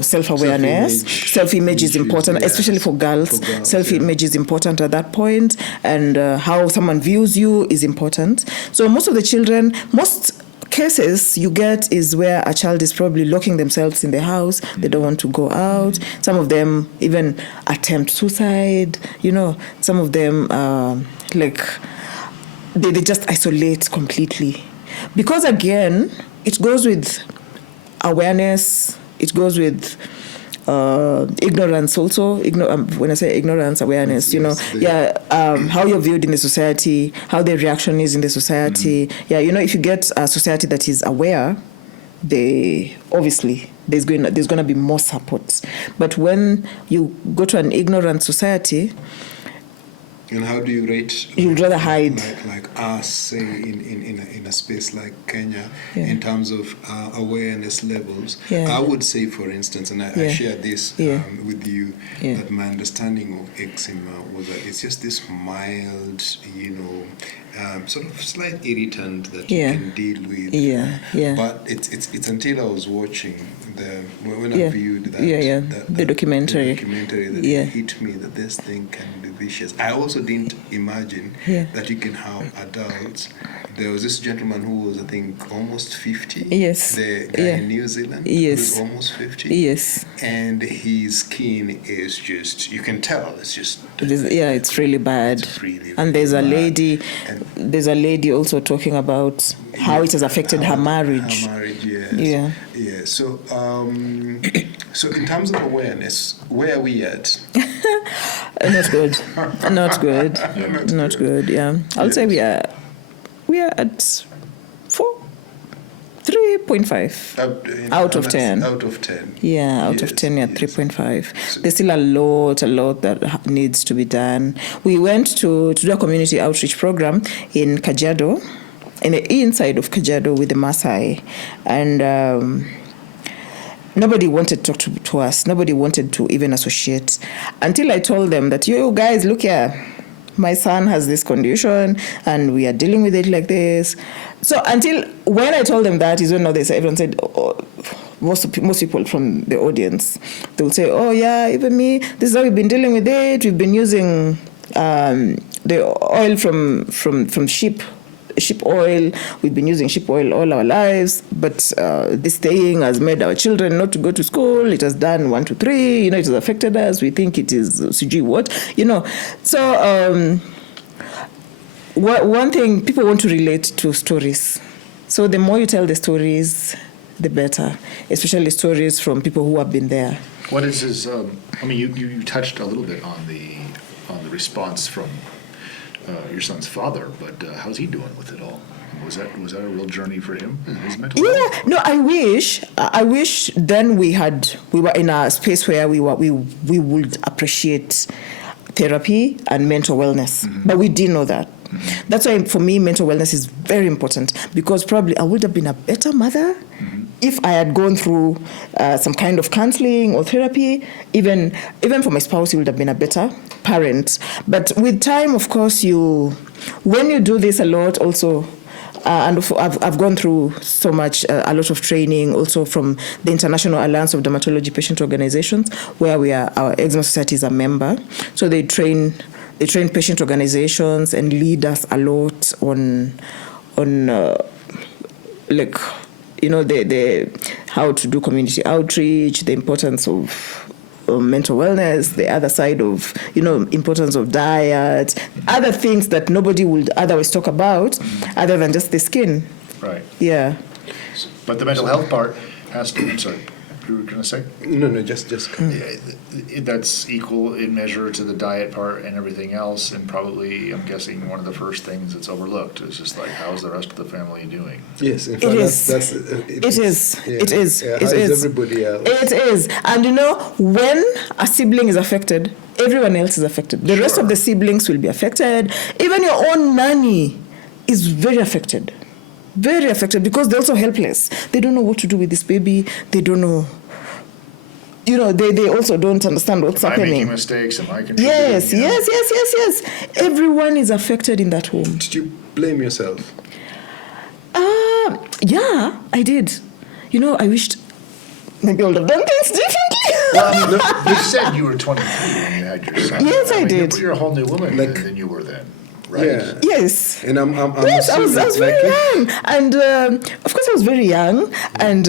self-awareness. Self-image is important, yes. especially for girls. Self-image yeah. is important at that point, and how someone views you is important. So most cases you get is where a child is probably locking themselves in the house. They don't want to go out. Some of them even attempt suicide. Some of them they just isolate completely, because again it goes with awareness. It goes with ignorance also. When I say ignorance, awareness, how you're viewed in the society, how the reaction is in the society. If you get a society that is aware, obviously there's going to be more support. But when you go to an ignorant society, and how do you rate? You'd rather hide. Like us, say in a space like Kenya, in terms of awareness levels. Yeah. I would say, for instance, and I share this with you, that my understanding of eczema was that it's just this mild, sort of slight irritant that you can deal with. But it's until I was watching when I viewed the documentary that it hit me that this thing can be vicious. I also didn't imagine that you can have adults. There was this gentleman who was, I think, almost 50. Yes. The guy in New Zealand who was almost 50. Yes. And his skin is just, you can tell, it's just... it's really bad. It's really, and there's really a bad. lady, there's a lady also talking about how it has affected her marriage. Her marriage, yes. Yeah. So, so in terms of awareness, where are we at? Not good. Not good. Yeah, I'll say we are at 3.5 out of 10. Out of 10. Yeah, out of 10, 3.5. There's still a lot that needs to be done. We went to do a community outreach program in Kajiado, in the inside of Kajiado with the Maasai, and nobody wanted to talk to us. Nobody wanted to even associate, until I told them that, you guys, look here, my son has this condition and we are dealing with it like this. So until when I told them that is when everyone said, most people from the audience, they'll say, oh yeah, even me, this is how we've been dealing with it. We've been using the oil from sheep oil. We've been using sheep oil all our lives, but this thing has made our children not to go to school. It has done 1, 2, 3. It has affected us. We think it is CG what. So one thing, people want to relate to stories. So the more you tell the stories, the better, especially stories from people who have been there. What is his? You touched a little bit on the response from your son's father, but how's he doing with it all? Was that a real journey for him? His mental health? Yeah, no, I wish then we were in a space where we would appreciate therapy and mental wellness, but we didn't know that. That's why for me mental wellness is very important, because probably I would have been a better mother if I had gone through some kind of counseling or therapy. Even for my spouse, he would have been a better parent. But with time, of course, when you do this a lot also, and I've gone through so much, a lot of training also from the International Alliance of Dermatology Patient Organizations, where our Eczema Society is a member. So they train patient organizations and lead us a lot on the how to do community outreach, the importance of mental wellness, the other side of, importance of diet, other things that nobody would otherwise talk about other than just the skin. Right. Yeah. But the mental health part has to, I'm sorry. you were going to say? No, just come. That's equal in measure to the diet part and everything else, and probably, I'm guessing, one of the first things that's overlooked is just like, how's the rest of the family doing? Yes, in fact, it is. Yeah, how is everybody else? It is. And when a sibling is affected, everyone else is affected. The rest of the siblings will be affected. Even your own nanny is very affected. Very affected, because they're also helpless. They don't know what to do with this baby. They don't know. They also don't understand what's happening. Am I making mistakes? Am I contributing? Yes. Everyone is affected in that home. Did you blame yourself? Yeah, I did. I wished maybe I would have done things differently. Well, you said you were 23 when you had your son. Yes, I did. You're a whole new woman than you were then. Right. Yeah. Yes. And I'm yes, I was very young, and of course I was very young, and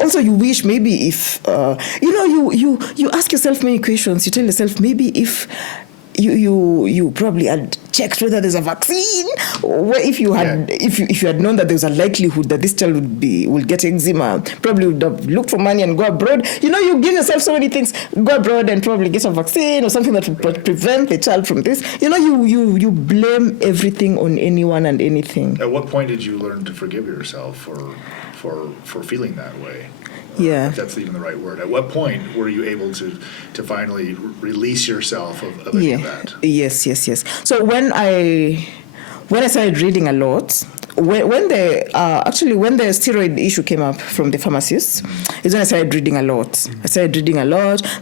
also you wish maybe if you ask yourself many questions. You tell yourself maybe if you probably had checked whether there's a vaccine, or if you had if you had known that there was a likelihood that this child will get eczema, probably would have looked for money and go abroad. You give yourself so many things. Go abroad and probably get a vaccine or something that would prevent the child from this. You blame everything on anyone and anything. At what point did you learn to forgive yourself for feeling that way? Yeah. If that's even the right word. At what point were you able to finally release yourself of any of that? Yes. So when I started reading a lot, when the steroid issue came up from the pharmacists, is when I started reading a lot.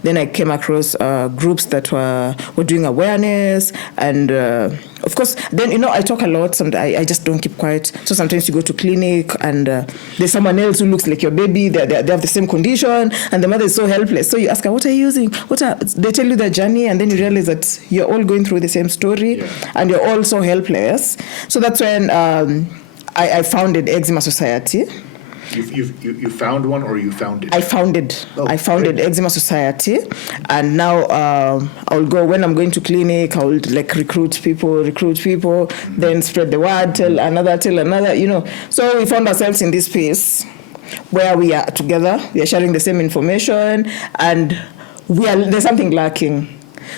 Then I came across groups that were doing awareness, and of course, then I talk a lot. I just don't keep quiet. So sometimes you go to clinic and there's someone else who looks like your baby. They have the same condition, and the mother is so helpless. So you ask her, "What are you using?" They tell you their journey, and then you realize that you're all going through the same story, and you're all so helpless. So that's when I founded Eczema Society. You found one, or you founded? I founded Eczema Society, and now I'll go when I'm going to clinic. I'll recruit people, then spread the word, tell another. So we found ourselves in this space where we are together. We are sharing the same information, and there's something lacking.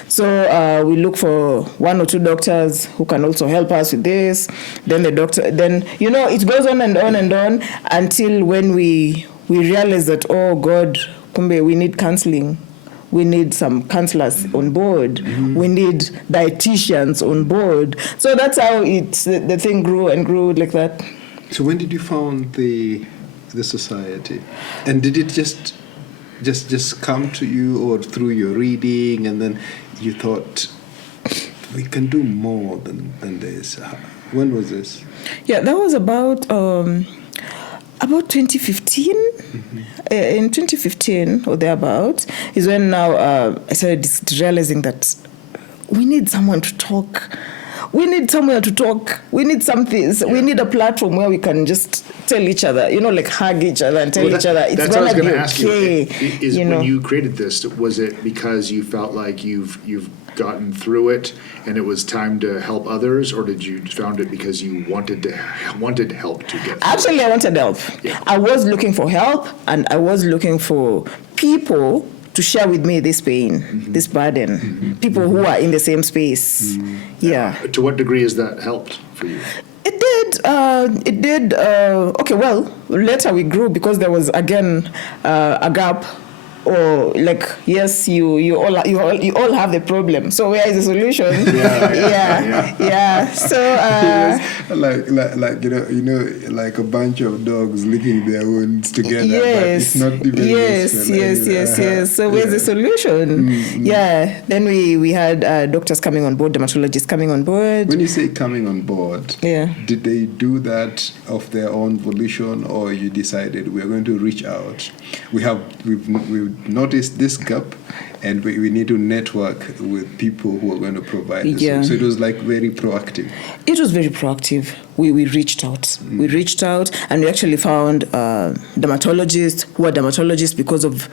So we look for one or two doctors who can also help us with this. Then the doctor, it goes on and on and on until when we realize that, oh God, kumbe, we need counseling. We need some counselors on board. Mm-hmm. We need dietitians on board. So that's how the thing grew and grew like that. So when did you found the society? And did it just come to you, or through your reading, and then you thought we can do more than this? When was this? Yeah, that was about 2015. Mm-hmm. In 2015 or thereabout is when now I started realizing that we need someone to talk. We need somewhere to talk. We need something. Yeah. We need a platform where we can just tell each other, hug each other and tell each other it's that's what I was going to ask okay. You. When you created this, was it because you felt like you've gotten through it and it was time to help others, or did you found it because you wanted help to get through Actually, it? I wanted help. Yeah. I was looking for help, and I was looking for people to share with me this pain, mm-hmm. this burden, mm-hmm. people who are in the same space. Mm-hmm. Yeah. To what degree has that helped for you? It did. Okay, well, later we grew because there was again a gap. Or yes, you all have the problem. So where is the solution? Yeah. So like a bunch of dogs licking their wounds together. Yes. But it's not even Yes. So where's the solution? Mm-hmm. Yeah. Then we had doctors coming on board, dermatologists coming on board. When you say coming on board, yeah, did they do that of their own volition, or you decided we're going to reach out? We've noticed this gap, and we need to network with people who are going to provide this. Yeah. So it was very proactive. It was very proactive. We reached out. Mm. We reached out, and we actually found dermatologists who are dermatologists because of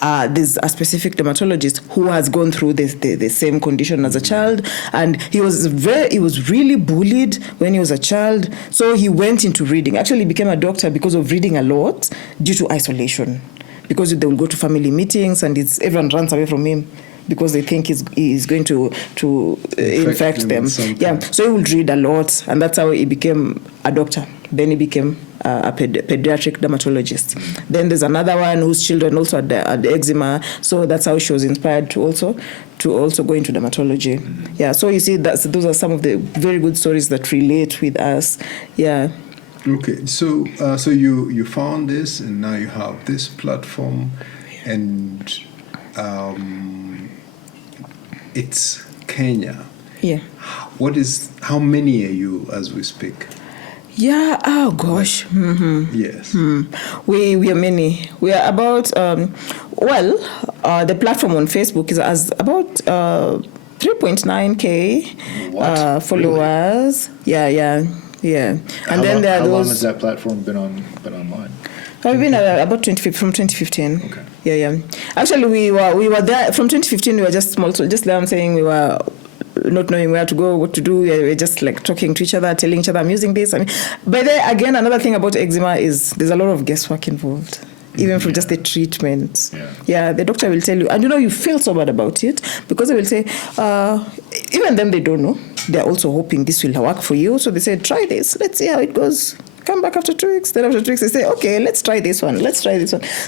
there's a specific dermatologist who has gone through the same condition as a child, and he was really bullied when he was a child. So he went into reading. Actually became a doctor because of reading a lot due to isolation. because they will go to family meetings and everyone runs away from him because they think he's going to infect them. Yeah, so he would read a lot, and that's how he became a doctor. Then he became a pediatric dermatologist. Then there's another one whose children also had eczema, so that's how she was inspired to also go into dermatology. Yeah, so you see, those are some of the very good stories that relate with us. Yeah. Okay, so you found this, and now you have this platform, and it's Kenya. Yeah. How many are you as we speak? Yeah, oh gosh. Yes. We are many. We are about, the platform on Facebook is as about 3.9K followers. Really? Yeah. And then there are those. How long has that platform been online? We've been about from 2015. Okay. Yeah. Actually, we were there from 2015. We were just small. So just like I'm saying, we were not knowing where to go, what to do. We were just like talking to each other, telling each other, I'm using this. But then again, another thing about eczema is there's a lot of guesswork involved. Even from just the treatment. Yeah, the doctor will tell you, and you feel so bad about it because they will say, even them, they don't know. They're also hoping this will work for you. So they say, try this. Let's see how it goes. Come back after 2 weeks. Then after 2 weeks, they say, okay, let's try this one.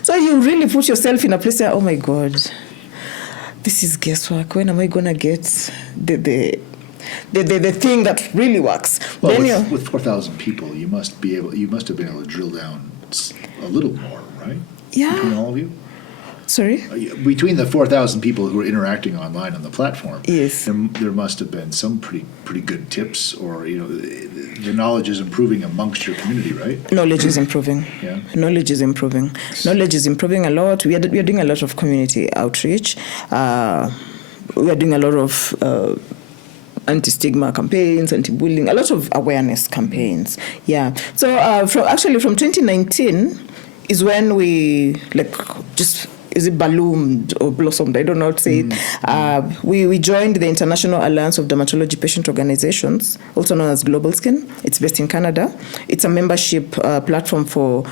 So you really put yourself in a place where, oh my God, this is guesswork. When am I going to get the thing that really works? Well, then with 4,000 people, you must have been able to drill down a little more, right? Yeah. Between all of you? Sorry? Between the 4,000 people who are interacting online on the platform, yes, there must have been some pretty good tips, or the knowledge is improving amongst your community, right? Knowledge is improving. Yeah. Knowledge is improving. Knowledge is improving a lot. We are doing a lot of community outreach. We are doing a lot of anti-stigma campaigns, anti-bullying, a lot of awareness campaigns. Yeah. So from 2019 is when we is it ballooned or blossomed? I don't know how to say it. We joined the International Alliance of Dermatology Patient Organizations, also known as Global Skin. It's based in Canada. It's a membership platform for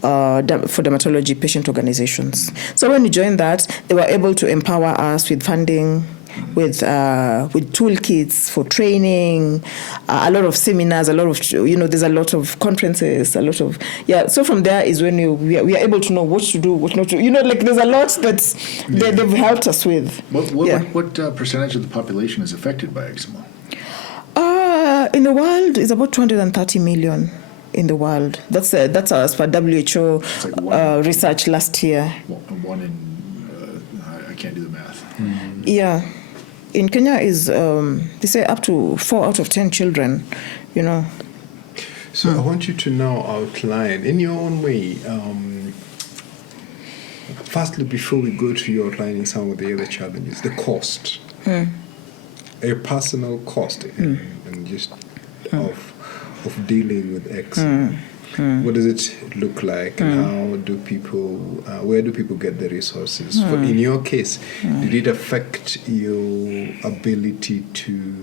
dermatology patient organizations. So when we joined that, they were able to empower us with funding, with toolkits for training, a lot of seminars, a lot of there's a lot of conferences, a lot of So from there is when we are able to know what to do, what not to. There's a lot that they've helped us with. What percentage of the population is affected by eczema? In the world, it's about 230 million. In the world, that's as per WHO research last year. One in I can't do the math. Yeah. In Kenya is they say up to 4 out of 10 children, So I want you to now outline in your own way. Firstly, before we go to you outlining some of the other challenges, the cost, a personal cost, and just of dealing with eczema. What does it look like, and how do people? Where do people get the resources? In your case, did it affect your ability to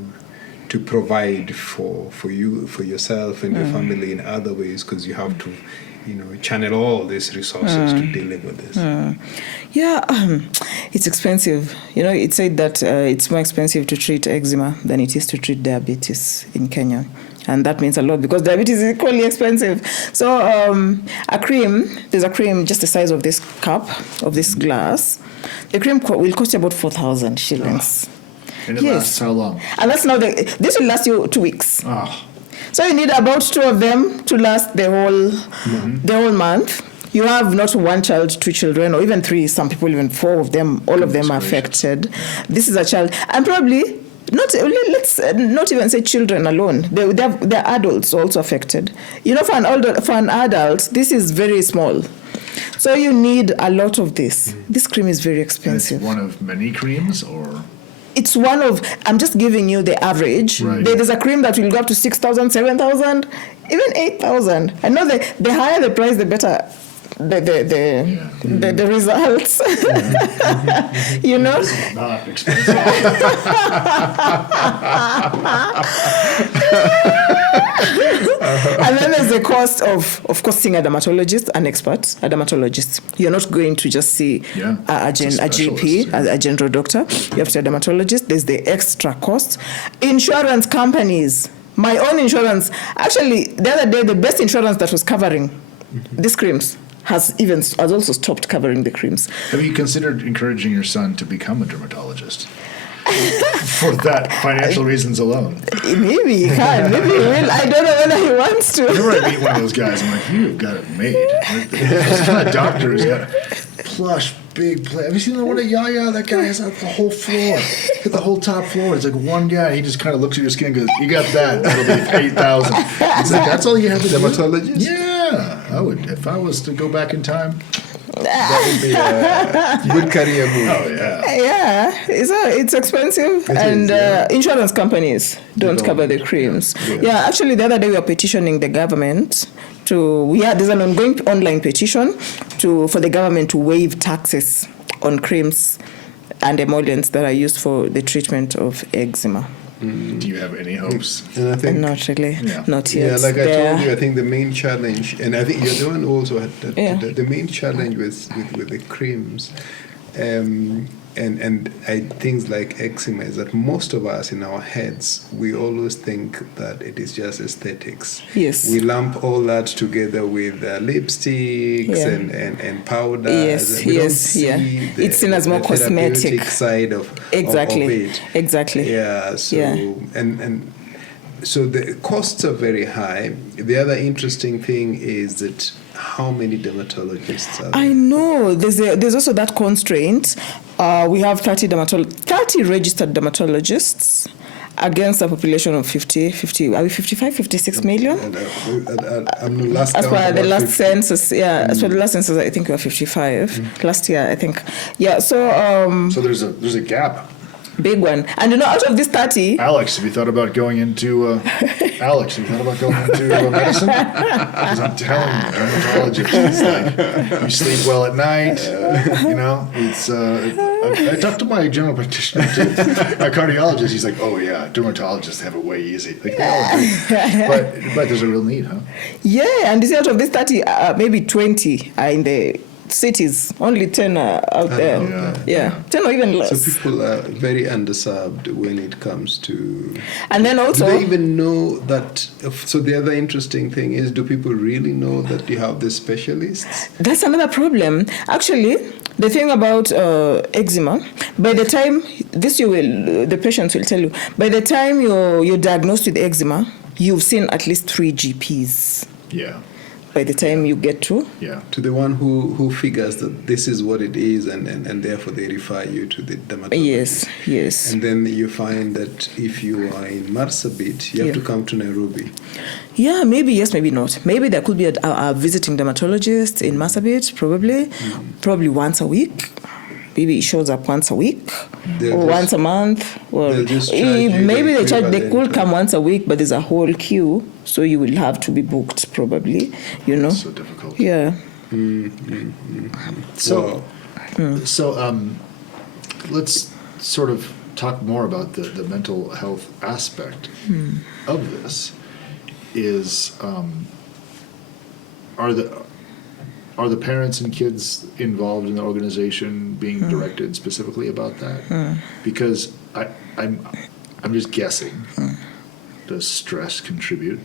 provide for yourself and your family in other ways, because you have to, channel all these resources to dealing with this? It's expensive. It's said that it's more expensive to treat eczema than it is to treat diabetes in Kenya. And that means a lot because diabetes is equally expensive. So there's a cream just the size of this cup, of this glass. The cream will cost you about 4,000 shillings. And it lasts how long? And that's now this will last you 2 weeks. Oh. So you need about 2 of them to last the whole month. You have not 1 child, 2 children, or even 3. Some people even 4 of them. All of them are affected. This is a child, and probably. Let's not even say children alone. They're adults also affected. For an adult, this is very small. So you need a lot of this. This cream is very expensive. And it's one of many creams, or? It's one of, I'm just giving you the average. Right. There's a cream that will go up to 6,000, 7,000, even 8,000. I know the higher the price, the better. The results. This is not expensive. And then there's the cost of course, seeing a dermatologist, an expert, a dermatologist. You're not going to just see a GP, a general doctor. You have to see a dermatologist. There's the extra cost. Insurance companies. My own insurance. Actually, the other day, the best insurance that was covering these creams has also stopped covering the creams. Have you considered encouraging your son to become a dermatologist? For that financial reasons alone. Maybe he can. Maybe he will. I don't know whether he wants to. Whenever I meet one of those guys, I'm like, you've got it made. This kind of doctor who's got a plush, big plate. Have you seen the one at Yaya? That guy has the whole floor. Hit the whole top floor. It's like one guy. He just kind of looks at your skin and goes, you got that. That'll be 8,000. It's like, that's all you have to do? Dermatologist? Yeah. I would. If I was to go back in time, that would be a good career move. Oh, yeah. Yeah, it's expensive, and insurance companies don't cover the creams. Yeah, actually, the other day we were petitioning the government there's an ongoing online petition for the government to waive taxes on creams and emollients that are used for the treatment of eczema. Do you have any hopes? And I think not really, not yet. Yeah, like I told you, I think the main challenge, and I think you're the one also had the main challenge with the creams, and things like eczema is that most of us in our heads, we always think that it is just aesthetics. Yes. We lump all that together with lipsticks and powders. Yes, and we don't see it's seen as more cosmetic side of it. Exactly. Yeah. So and so the costs are very high. The other interesting thing is that how many dermatologists are there? I know. There's also that constraint. We have 30 registered dermatologists against a population of 50, are we 55, 56 million? As per the last census, as per the last census, I think we were 55 last year, I think. Yeah, so... so there's a gap. Big one. And out of this 30... Alex, have you thought about going into medicine? Because I'm telling you, dermatologists, it's like, you sleep well at night, it's... I talked to my general practitioner, too, my cardiologist. He's like, oh, yeah, dermatologists have it way easy. Like, they all do. But there's a real need, huh? Yeah, and you see, out of this 30, maybe 20 are in the cities. Only 10 are out there. Yeah, 10 or even less. So people are very underserved when it comes to... And then also... Do they even know that... So the other interesting thing is, do people really know that you have the specialists? That's another problem. Actually, the thing about eczema, by the time... the patients will tell you, by the time you're diagnosed with eczema, you've seen at least 3 GPs. Yeah. By the time you get to the one who figures that this is what it is, and therefore they refer you to the dermatologist. Yes. And then you find that if you are in Marsabit, you have to come to Nairobi. Yeah, maybe yes, maybe not. Maybe there could be a visiting dermatologist in Marsabit, probably once a week. Maybe it shows up once a week or once a month. Or maybe they could come once a week, but there's a whole queue, so you will have to be booked probably. It's so difficult. Yeah. So let's sort of talk more about the mental health aspect of this. Are the parents and kids involved in the organization being directed specifically about that? Because I'm just guessing. Does stress contribute?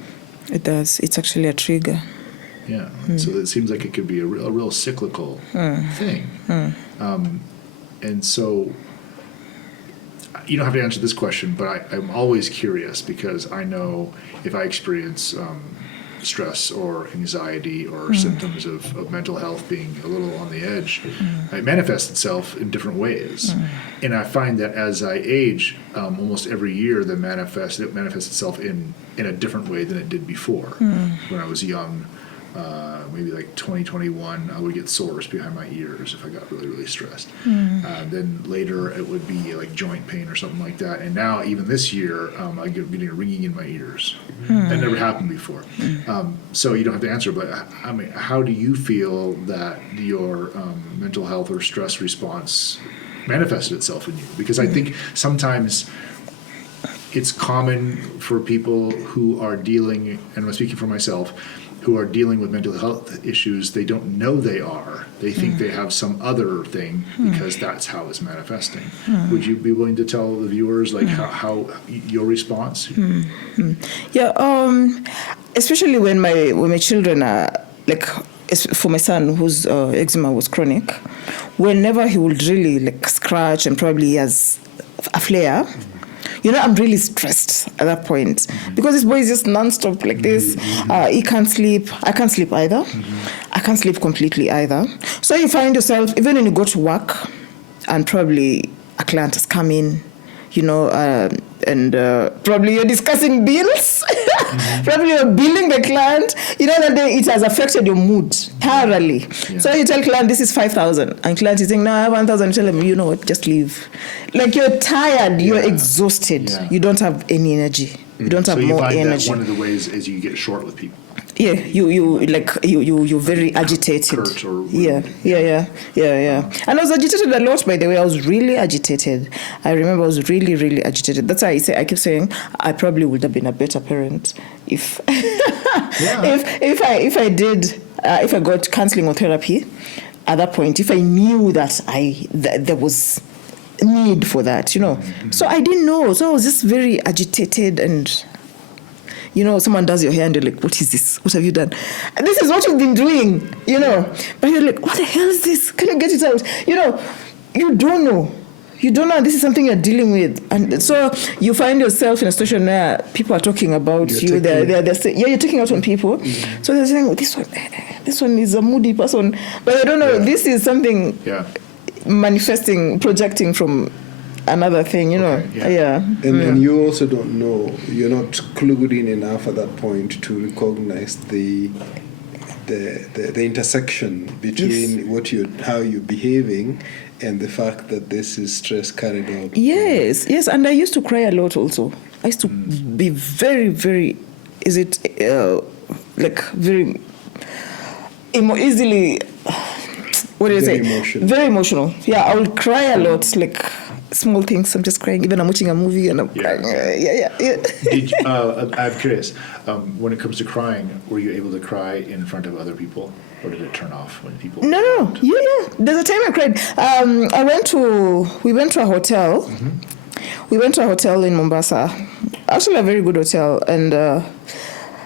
It does. It's actually a trigger. Yeah. So it seems like it could be a real cyclical thing. And so you don't have to answer this question, but I'm always curious, because I know if I experience stress or anxiety or symptoms of mental health being a little on the edge, it manifests itself in different ways. And I find that as I age, almost every year it manifests itself in a different way than it did before. When I was young, maybe like 2021, I would get sores behind my ears if I got really, really stressed. Then later it would be like joint pain or something like that. And now, even this year, I get getting a ringing in my ears. That never happened before. So you don't have to answer, but I mean, how do you feel that your mental health or stress response manifested itself in you? Because I think sometimes it's common for people who are dealing, and I'm speaking for myself, who are dealing with mental health issues, they don't know they are. They think they have some other thing because that's how it's manifesting. Would you be willing to tell the viewers like how your response? Yeah, especially when my children are like, for my son whose eczema was chronic, whenever he would really like scratch and probably he has a flare, I'm really stressed at that point because this boy is just nonstop like this. He can't sleep. I can't sleep either. I can't sleep completely either. So you find yourself, even when you go to work and probably a client has come in, and probably you're discussing bills, probably you're billing the client, that day it has affected your mood thoroughly. Yeah. So you tell client, this is 5,000, and client is saying, no, I have 1,000. You tell them, you know what, just leave. Like you're tired, you're exhausted, you don't have any energy, you don't have more energy. That one of the ways is you get short with people. Yeah, you're very agitated. Hurt or yeah. And I was agitated a lot, by the way. I was really agitated. I remember I was really, really agitated. That's why I keep saying I probably would have been a better parent if if I got counseling or therapy at that point. If I knew that there was need for that, So I didn't know. So I was just very agitated and. Someone does your hair and you're like, what is this? What have you done? And this is what you've been doing, But you're like, what the hell is this? Can you get it out? You don't know. You don't know this is something you're dealing with. And so you find yourself in a situation where people are talking about you. They're saying, you're taking out on people. Mm-hmm. So they're saying, this one is a moody person. But I don't know, this is something manifesting, projecting from another thing, Okay, And you also don't know, you're not clued in enough at that point to recognize the intersection between how you're behaving and the fact that this is stress carried out. Yes, and I used to cry a lot also. I used to be very, very, very easily, what do you say? Emotional. Very emotional. Yeah, I would cry a lot, like small things. I'm just crying. Even I'm watching a movie and I'm crying. I'm curious. When it comes to crying, were you able to cry in front of other people, or did it turn off when people? No. Yeah. There's a time I cried. We went to a hotel. We went to a hotel in Mombasa. Actually, a very good hotel. And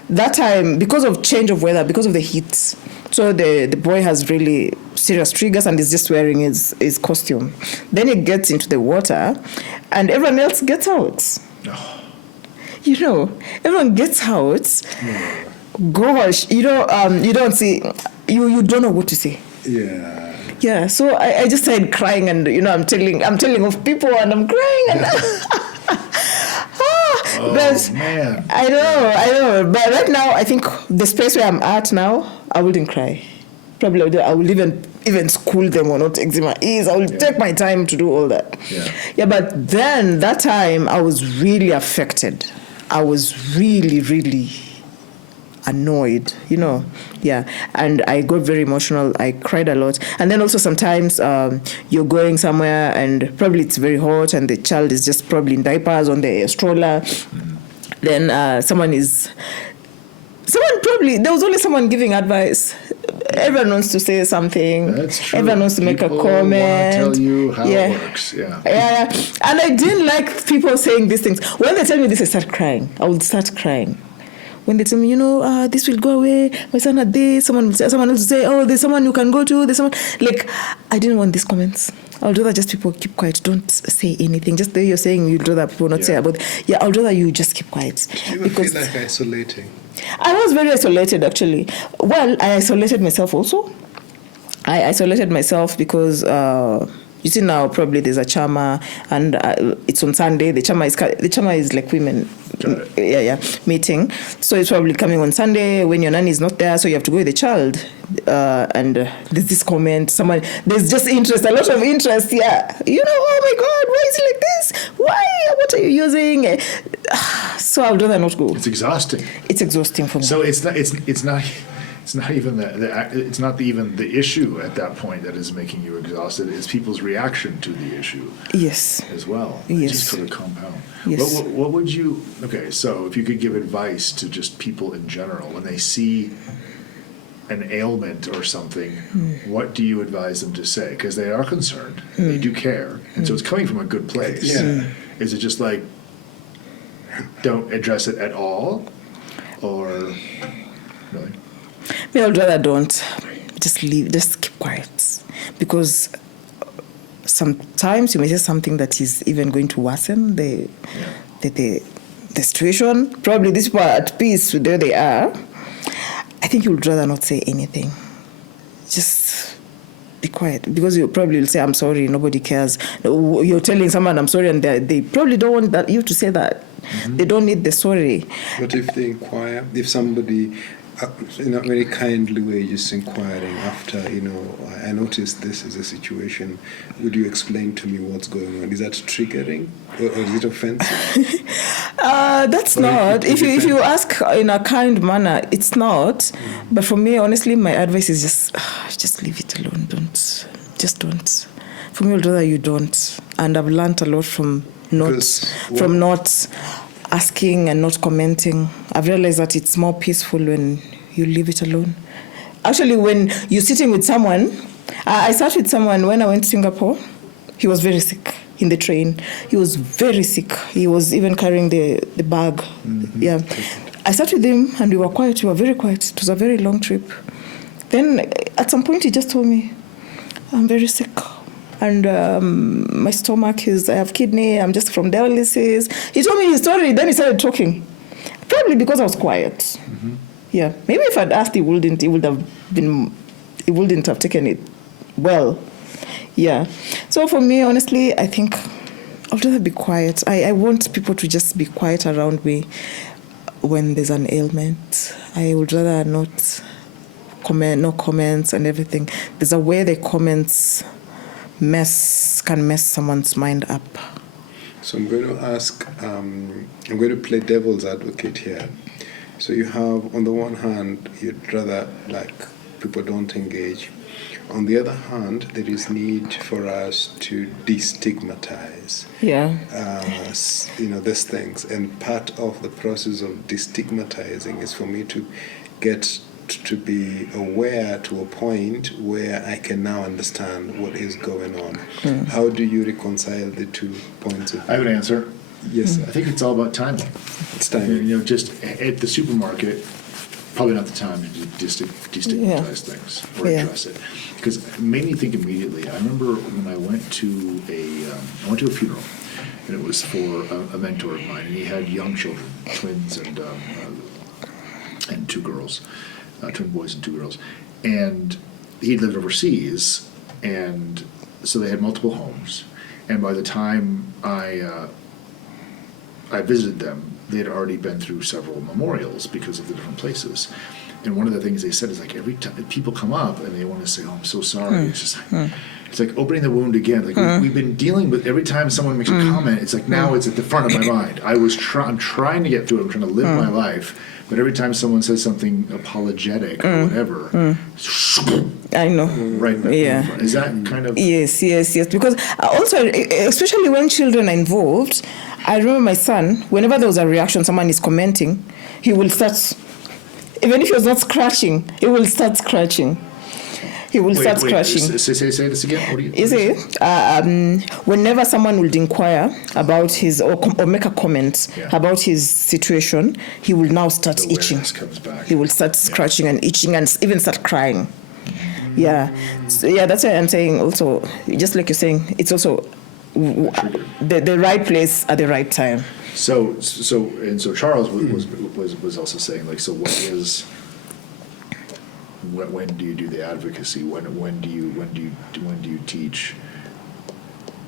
that time, because of change of weather, because of the heat, so the boy has really serious triggers and is just wearing his costume. Then he gets into the water and everyone else gets out. Everyone gets out. Gosh, you don't see, you don't know what to say. Yeah, so I just started crying and, I'm telling of people and I'm crying and... Man. I know. But right now, I think the space where I'm at now, I wouldn't cry. Probably I will even school them on what eczema is. I will take my time to do all that. Yeah, but then that time I was really affected. I was really, really annoyed, Yeah, and I got very emotional. I cried a lot. And then also sometimes you're going somewhere and probably it's very hot and the child is just probably in diapers on the stroller. Then there was only someone giving advice. Everyone wants to say something. That's true. Everyone wants to make a comment. People want to tell you how it works. Yeah. And I didn't like people saying these things. When they tell me this, I start crying. I would start crying. When they tell me, this will go away. My son had this. Someone else will say, oh, there's someone you can go to. There's someone. Like, I didn't want these comments. I'd rather just people keep quiet. Don't say anything. Just the way you're saying, you'd rather people not say about. Yeah, I'd rather you just keep quiet. Do you feel like isolating? I was very isolated, actually. Well, I isolated myself also. I isolated myself because, you see now, probably there's a chama, and it's on Sunday. The chama is like women, meeting. So it's probably coming on Sunday when your nanny is not there, so you have to go with the child. And there's this comment, there's just interest, a lot of interest. Yeah, oh my God, why is it like this? Why? What are you using? So I'd rather not go. It's exhausting. It's exhausting for me. So it's not it's not even it's not even the issue at that point that is making you exhausted. It's people's reaction to the issue. Yes. As well. Yes. Just sort of compound. Yes. What would you? Okay, so if you could give advice to just people in general when they see an ailment or something, what do you advise them to say? Because they are concerned, they do care, and so it's coming from a good place. Yeah. Is it just like don't address it at all, or really? Me, I'd rather don't. Just keep quiet, because sometimes you may say something that is even going to worsen the situation. Probably these people are at peace with where they are. I think you would rather not say anything. Just be quiet, because you probably will say, I'm sorry, nobody cares. You're telling someone, I'm sorry, and they probably don't want you to say that. Mm-hmm. They don't need the sorry. But if they inquire, if somebody, in a very kindly way, just inquiring after, I noticed this is a situation, would you explain to me what's going on? Is that triggering, or is it offensive? That's not. If you ask in a kind manner, it's not. Mm-hmm. But for me, honestly, my advice is just leave it alone. Don't. For me, I'd rather you don't. And I've learned a lot from not asking and not commenting. I've realized that it's more peaceful when you leave it alone. Actually, when you're sitting with someone, I sat with someone when I went to Singapore. He was very sick in the train. He was very sick. He was even carrying the bag. Mm-hmm. Yeah. I sat with him and we were quiet. We were very quiet. It was a very long trip. Then at some point he just told me, I'm very sick. And my stomach I have kidney, I'm just from dialysis. He told me his story, then he started talking. Probably because I was quiet. Mm-hmm. Yeah. Maybe if I'd asked, he wouldn't have taken it well. Yeah. So for me, honestly, I think I'd rather be quiet. I want people to just be quiet around me when there's an ailment. I would rather not comment, no comments and everything. There's a way the comments can mess someone's mind up. So I'm going to ask, I'm going to play devil's advocate here. So you have, on the one hand, you'd rather people don't engage. On the other hand, there is need for us to destigmatize. Yeah. These things. And part of the process of destigmatizing is for me to get to be aware to a point where I can now understand what is going on. Mm. How do you reconcile the 2 points of view? I have an answer. Yes. I think it's all about timing. It's timing. Just at the supermarket, probably not the time to destigmatize things or address it. Because it made me think immediately. I remember when I went to a funeral, and it was for a mentor of mine, and he had young children, twins and 2 girls. Twin boys and 2 girls, and he lived overseas, and so they had multiple homes. And by the time I visited them, they had already been through several memorials because of the different places. And one of the things they said is every time people come up and they want to say, "Oh, I'm so sorry," it's just it's like opening the wound again. We've been dealing with every time someone makes a comment, it's like now it's at the front of my mind. I'm trying to get through it. I'm trying to live my life. But every time someone says something apologetic or whatever, I know. Right back in front. Is that kind of... Yes. Because also, especially when children are involved, I remember my son, whenever there was a reaction, someone is commenting, he will start, even if he was not scratching, he will start scratching. He will start scratching. Say this again. What do you say? Whenever someone would inquire about his or make a comment about his situation, he will now start itching. Comes back. He will start scratching and itching and even start crying. Yeah. So, that's why I'm saying also, just like you're saying, it's also the right place at the right time. So Charles was also saying what is... When do you do the advocacy? When do you teach?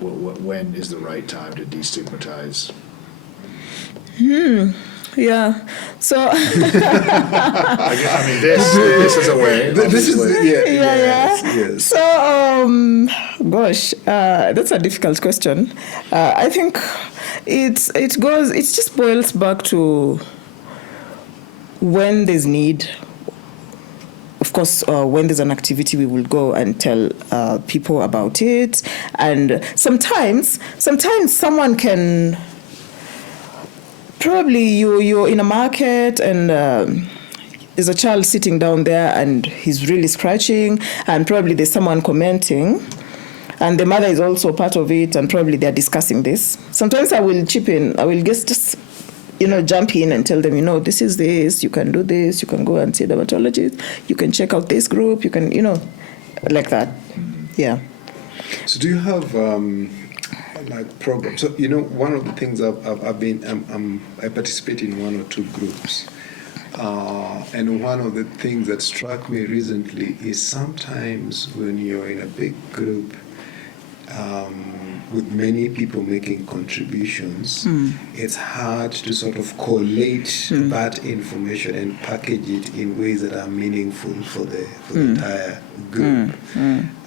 When is the right time to destigmatize? Yeah. So. This is a way. This is Yes. So, gosh, that's a difficult question. I think it just boils back to when there's need. course, when there's an activity, we will go and tell people about it. And sometimes someone can, probably you're in a market and there's a child sitting down there and he's really scratching, and probably there's someone commenting, and the mother is also part of it, and probably they're discussing this. Sometimes I will chip in. I will just jump in and tell them, this is this, you can do this, you can go and see a dermatologist, you can check out this group, you can, like that. Yeah. So do you have like programs? So, one of the things I participate in one or two groups. And one of the things that struck me recently is sometimes when you're in a big group with many people making contributions, it's hard to sort of collate that information and package it in ways that are meaningful for the entire group.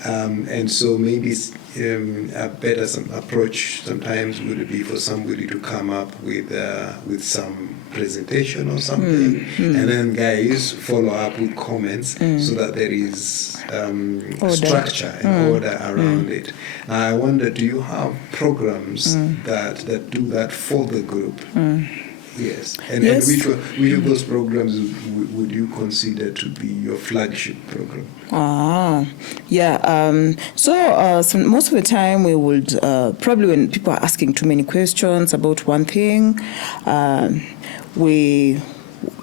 And so maybe a better approach sometimes would be for somebody to come up with some presentation or something, and then guys follow up with comments so that there is structure and order around it. Now I wonder, do you have programs that do that for the group? Yes. And which of those programs would you consider to be your flagship program? So most of the time we would, probably when people are asking too many questions about one thing, we,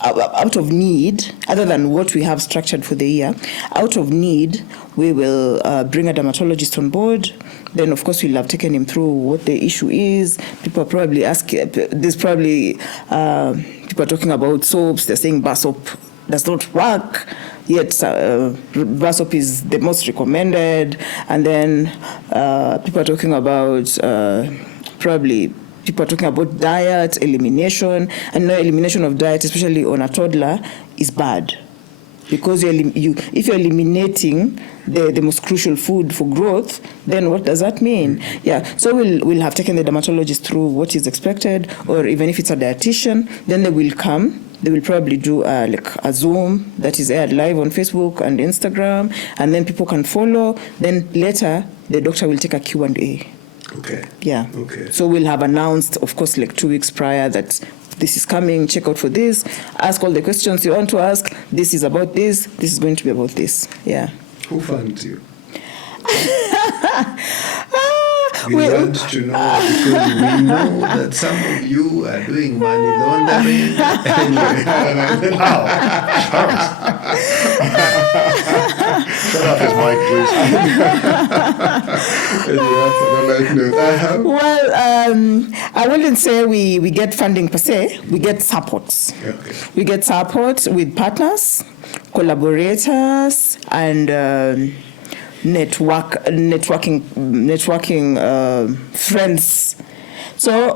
out of need, other than what we have structured for the year, out of need, we will bring a dermatologist on board. Then, of course, we'll have taken him through what the issue is. People are probably asking, there's probably, people are talking about soaps. They're saying bar soap does not work, yet bar soap is the most recommended. And then people are talking about, probably, people are talking about diet, elimination. And now elimination of diet, especially on a toddler, is bad. Because if you're eliminating the most crucial food for growth, then what does that mean? Yeah, so we'll have taken the dermatologist through what is expected, or even if it's a dietitian, then they will come. They will probably do like a Zoom that is aired live on Facebook and Instagram, and then people can follow. Then later, the doctor will take a Q&A. Okay. Yeah. Okay. So we'll have announced, of course, like 2 weeks prior that this is coming, check out for this, ask all the questions you want to ask, this is about this is going to be about this. Yeah. Who funds you? We want to know, because we know that some of you are doing money laundering. Wow. Shut off his mic, please. Well, I wouldn't say we get funding per se. We get supports. Okay. We get support with partners, collaborators, and networking friends. So,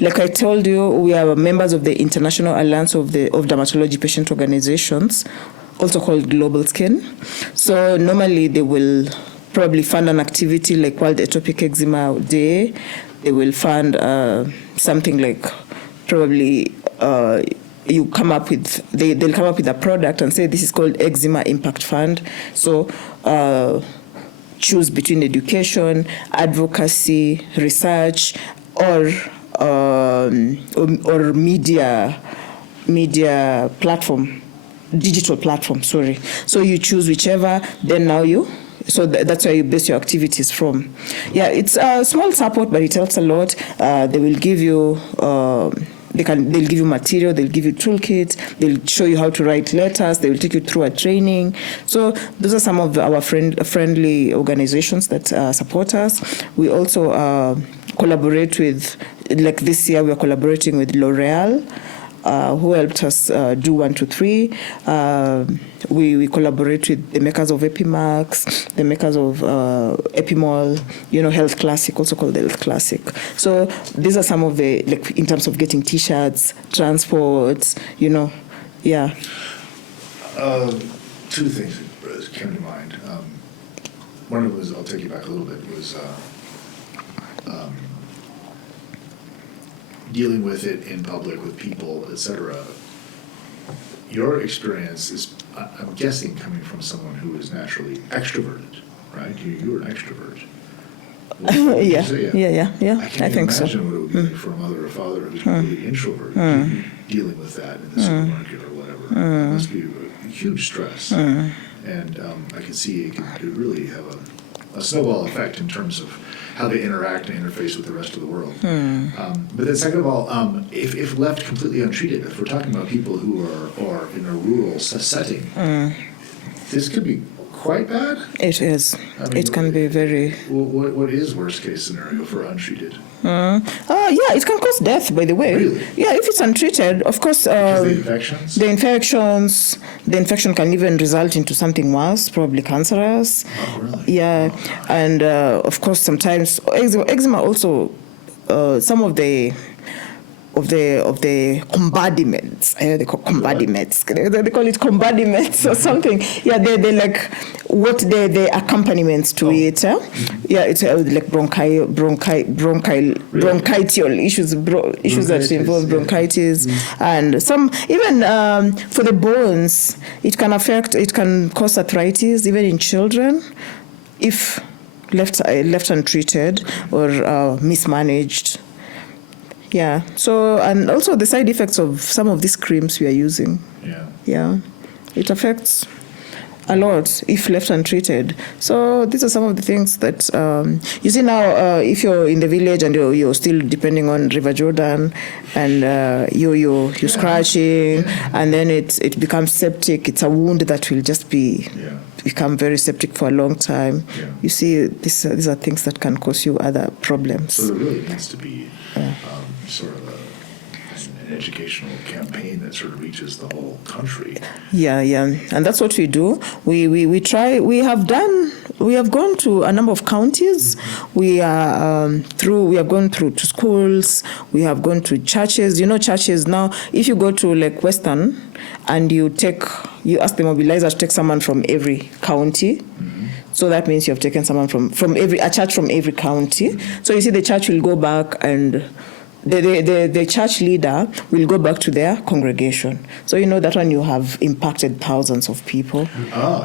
like I told you, we are members of the International Alliance of Dermatology Patient Organizations, also called Global Skin. So normally they will probably fund an activity like World Atopic Eczema Day. They will fund something like probably they'll come up with a product and say this is called Eczema Impact Fund. So choose between education, advocacy, research, or media platform, digital platform. Sorry. So you choose whichever. Then now so that's where you base your activities from. Yeah, it's a small support, but it helps a lot. They will give you. They'll give you material, they'll give you toolkits, they'll show you how to write letters, they will take you through a training. So those are some of our friendly organizations that support us. We also collaborate with, like this year we are collaborating with L'Oreal, who helped us do 1, 2, 3. We collaborate with the makers of Epimax, the makers of Epimol, Health Classic, also called the Health Classic. So these are some of the, like, in terms of getting T-shirts, transports, yeah. 2 things that came to mind. One of them was, I'll take you back a little bit, was dealing with it in public with people, etc. Your experience is I'm guessing coming from someone who is naturally extroverted, right? You're an extrovert. Yeah. I can't I think so. imagine what it would be like for a mother or father who's completely introverted dealing with that in the supermarket or whatever. It must be a huge stress. And I can see it could really have a snowball effect in terms of how they interact and interface with the rest of the world. But then second of all, if left completely untreated, if we're talking about people who are in a rural setting, this could be quite bad. It is. I mean, it can be very... What is worst case scenario for untreated? Yeah, it can cause death, by the way. Really? Yeah, if it's untreated, of course... Because the infections? The infection can even result into something worse, probably cancerous. Oh, really? Yeah, and of course sometimes... Eczema also, some of the compartments. They call compartments. They call it compartments or something. Yeah, they like what the accompaniments to it. Yeah, it's like bronchial issues that involve bronchitis, and some even for the bones. It can cause arthritis even in children if left untreated or mismanaged. Yeah. So, and also the side effects of some of these creams we are using. Yeah. Yeah. It affects a lot if left untreated. So these are some of the things that you see now. If you're in the village and you're still depending on River Jordan, and you're scratching, and then it becomes septic. It's a wound that will just become very septic for a long time. Yeah. You see, these are things that can cause you other problems. So there really needs to be sort of an educational campaign that sort of reaches the whole country. Yeah, and that's what we do. We try. We have gone to a number of counties. We have gone through to schools. We have gone to churches. You know, churches now. If you go to like Western, and you ask the mobilizer to take someone from every county. So that means you have taken someone from a church from every county. So you see, the church will go back and the church leader will go back to their congregation. So you know that one you have impacted thousands of people.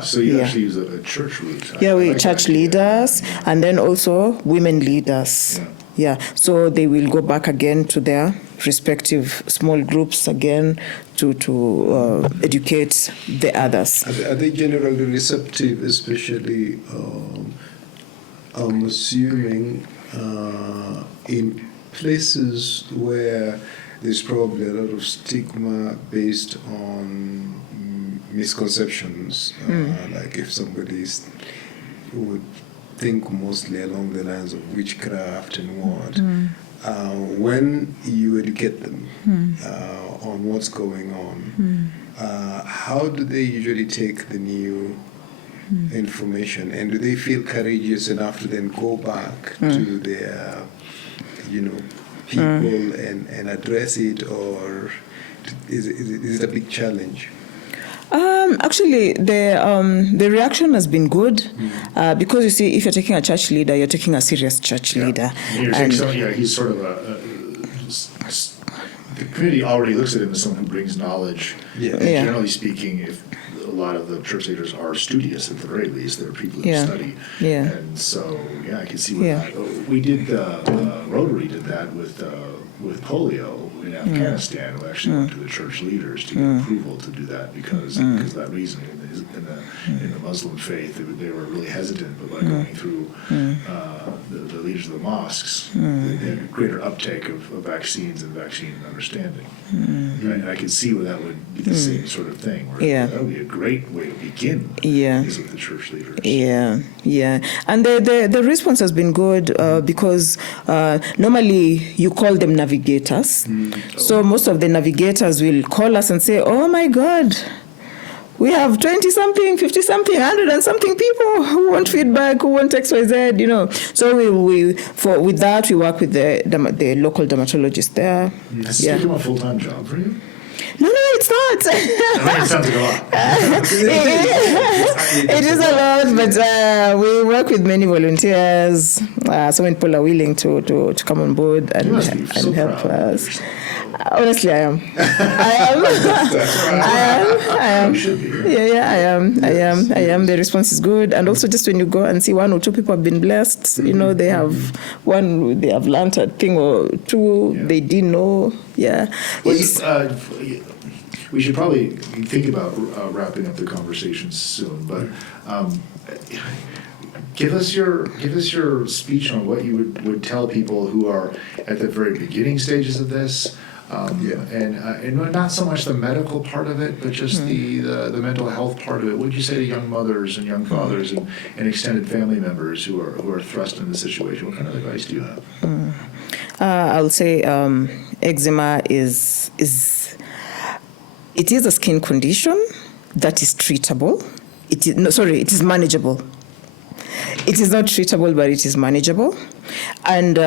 So you actually use a church route. Church leaders, and then also women leaders. Yeah. So they will go back again to their respective small groups again to educate the others. Are they generally receptive, especially, I'm assuming, in places where there's probably a lot of stigma based on misconceptions, like if somebody would think mostly along the lines of witchcraft and what. When you educate them on what's going on, how do they usually take the new information, and do they feel courageous enough to then go back to their people and address it, or is it a big challenge? Actually, the reaction has been good because you see, if you're taking a church leader, you're taking a serious church leader. He's sort of the community already looks at him as someone who brings knowledge. And generally speaking, if a lot of the church leaders are studious at the very least, they're people who study. And so, I can see what we did. Rotary did that with polio in Afghanistan. We actually went to the church leaders to get approval to do that because of that reason. In the Muslim faith, they were really hesitant, but by going through the leaders of the mosques, they had a greater uptake of vaccines and vaccine understanding. Right? And I could see where that would be the same sort of thing. Where that would be a great way to begin. Is with the church leaders. And the response has been good because normally you call them navigators. So most of the navigators will call us and say, "Oh my God, we have 20-something, 50-something, 100 and something people who want feedback, who want XYZ, So with that, we work with the local dermatologist there. Has this become a full-time job for you? No, it's not. It sounds like a lot. It is a lot, but we work with many volunteers. So many people are willing to come on board and help us. Honestly, I am. I am. You should be. Yeah, I am. The response is good. And also just when you go and see one or two people have been blessed, they have they have learned a thing or two they didn't know. Yeah. Well, we should probably think about wrapping up the conversation soon, but give us your speech on what you would tell people who are at the very beginning stages of this, and not so much the medical part of it, but just the mental health part of it. What would you say to young mothers and young fathers and extended family members who are thrust in this situation? What kind of advice do you have? I'll say eczema is a skin condition that is treatable. It is manageable. It is not treatable, but it is manageable. And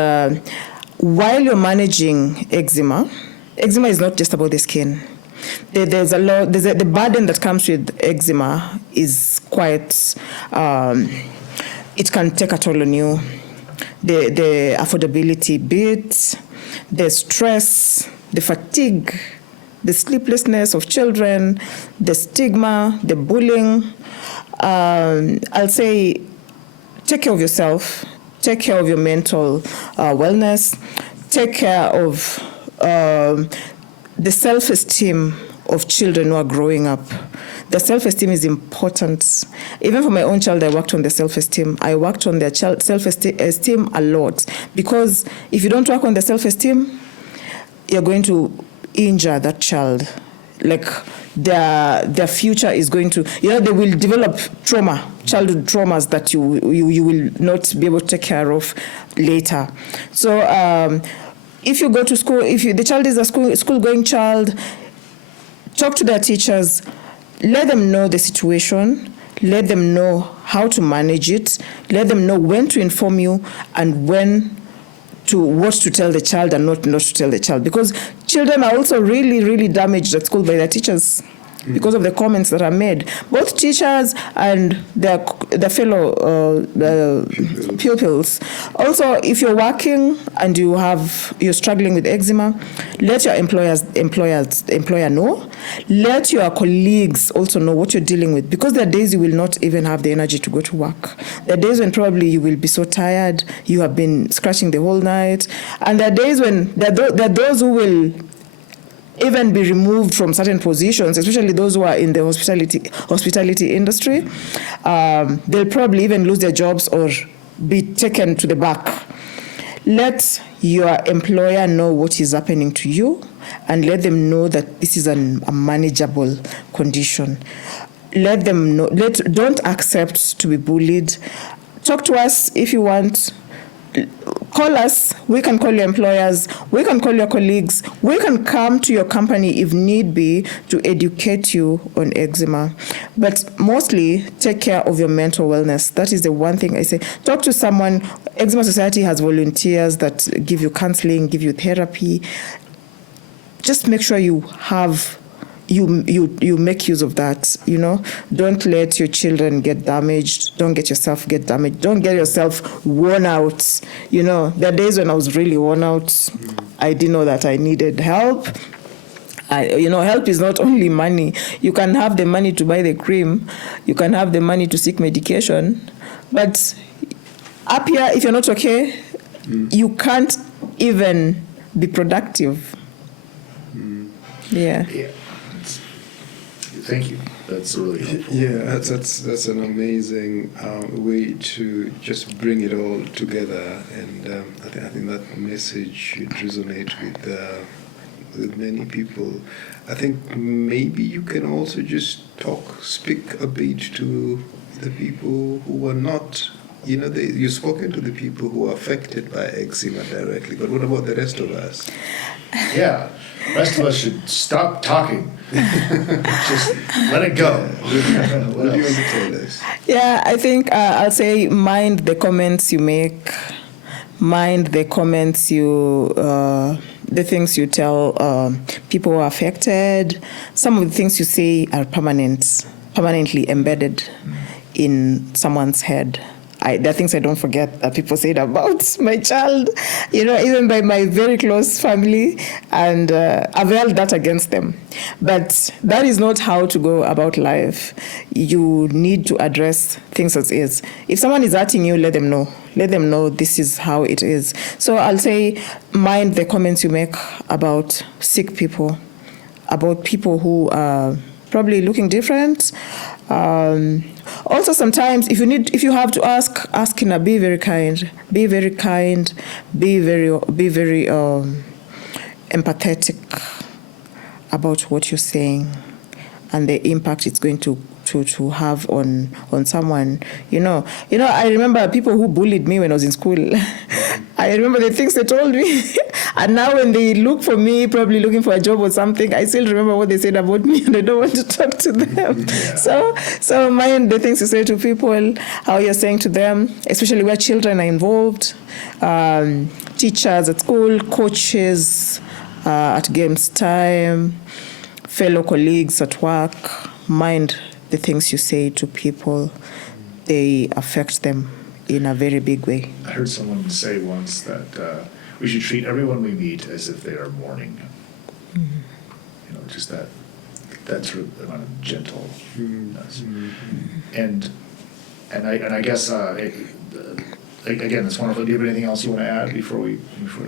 while you're managing eczema is not just about the skin. The burden that comes with eczema is quite, it can take a toll on you. The affordability bit, the stress, the fatigue, the sleeplessness of children, the stigma, the bullying. I'll say take care of yourself, take care of your mental wellness, take care of the self-esteem of children who are growing up. The self-esteem is important. Even for my own child, I worked on the self-esteem. I worked on their self-esteem a lot, because if you don't work on the self-esteem, you're going to injure that child. Like their future is going to, they will develop childhood traumas that you will not be able to take care of later. So if you go to school, the child is a school-going child, talk to their teachers, let them know the situation, let them know how to manage it, let them know when to inform you and what to tell the child and not to tell the child. Because children are also really, really damaged at school by their teachers because of the comments that are made. Both teachers and their fellow pupils. Also, if you're working and you're struggling with eczema, let your employer know. Let your colleagues also know what you're dealing with, because there are days you will not even have the energy to go to work. There are days when probably you will be so tired, you have been scratching the whole night, and there are days when there are those who will even be removed from certain positions, especially those who are in the hospitality industry. They'll probably even lose their jobs or be taken to the back. Let your employer know what is happening to you and let them know that this is a manageable condition. Let them know. Don't accept to be bullied. Talk to us if you want. Call us. We can call your employers. We can call your colleagues. We can come to your company if need be to educate you on eczema. But mostly, take care of your mental wellness. That is the one thing I say. Talk to someone. Eczema Society has volunteers that give you counseling, give you therapy. Just make sure you make use of that, Don't let your children get damaged. Don't get yourself get damaged. Don't get yourself worn out. There are days when I was really worn out. I didn't know that I needed help. Help is not only money. You can have the money to buy the cream. You can have the money to seek medication. But up here, if you're not okay, you can't even be productive. Yeah. Thank you. That's really helpful. Yeah, that's an amazing way to just bring it all together, and I think that message should resonate with many people. I think maybe you can also just speak a bit to the people who are not. You've spoken to the people who are affected by eczema directly, but what about the rest of us? Yeah. The rest of us should stop talking. Just let it go. What do you want to tell us? Yeah, I think I'll say mind the comments you make. Mind the comments the things you tell people who are affected. Some of the things you say are permanently embedded in someone's head. there are things I don't forget that people said about my child, even by my very close family, and I've held that against them. But that is not how to go about life. You need to address things as is. If someone is hurting you, let them know. Let them know this is how it is. So I'll say, mind the comments you make about sick people, about people who are probably looking different. Also, sometimes if you have to ask be very kind, be very empathetic about what you're saying and the impact it's going to have on someone. I remember people who bullied me when I was in school. I remember the things they told me. And now when they look for me, probably looking for a job or something, I still remember what they said about me, and I don't want to talk to them. Yeah. So mind the things you say to people, how you're saying to them, especially where children are involved, teachers at school, coaches at games time, fellow colleagues at work. Mind the things you say to people. They affect them in a very big way. I heard someone say once that we should treat everyone we meet as if they are mourning. Mm-hmm. Just that sort of amount of gentleness. Mm-hmm. And I guess again, it's wonderful. Do you have anything else you want to add before we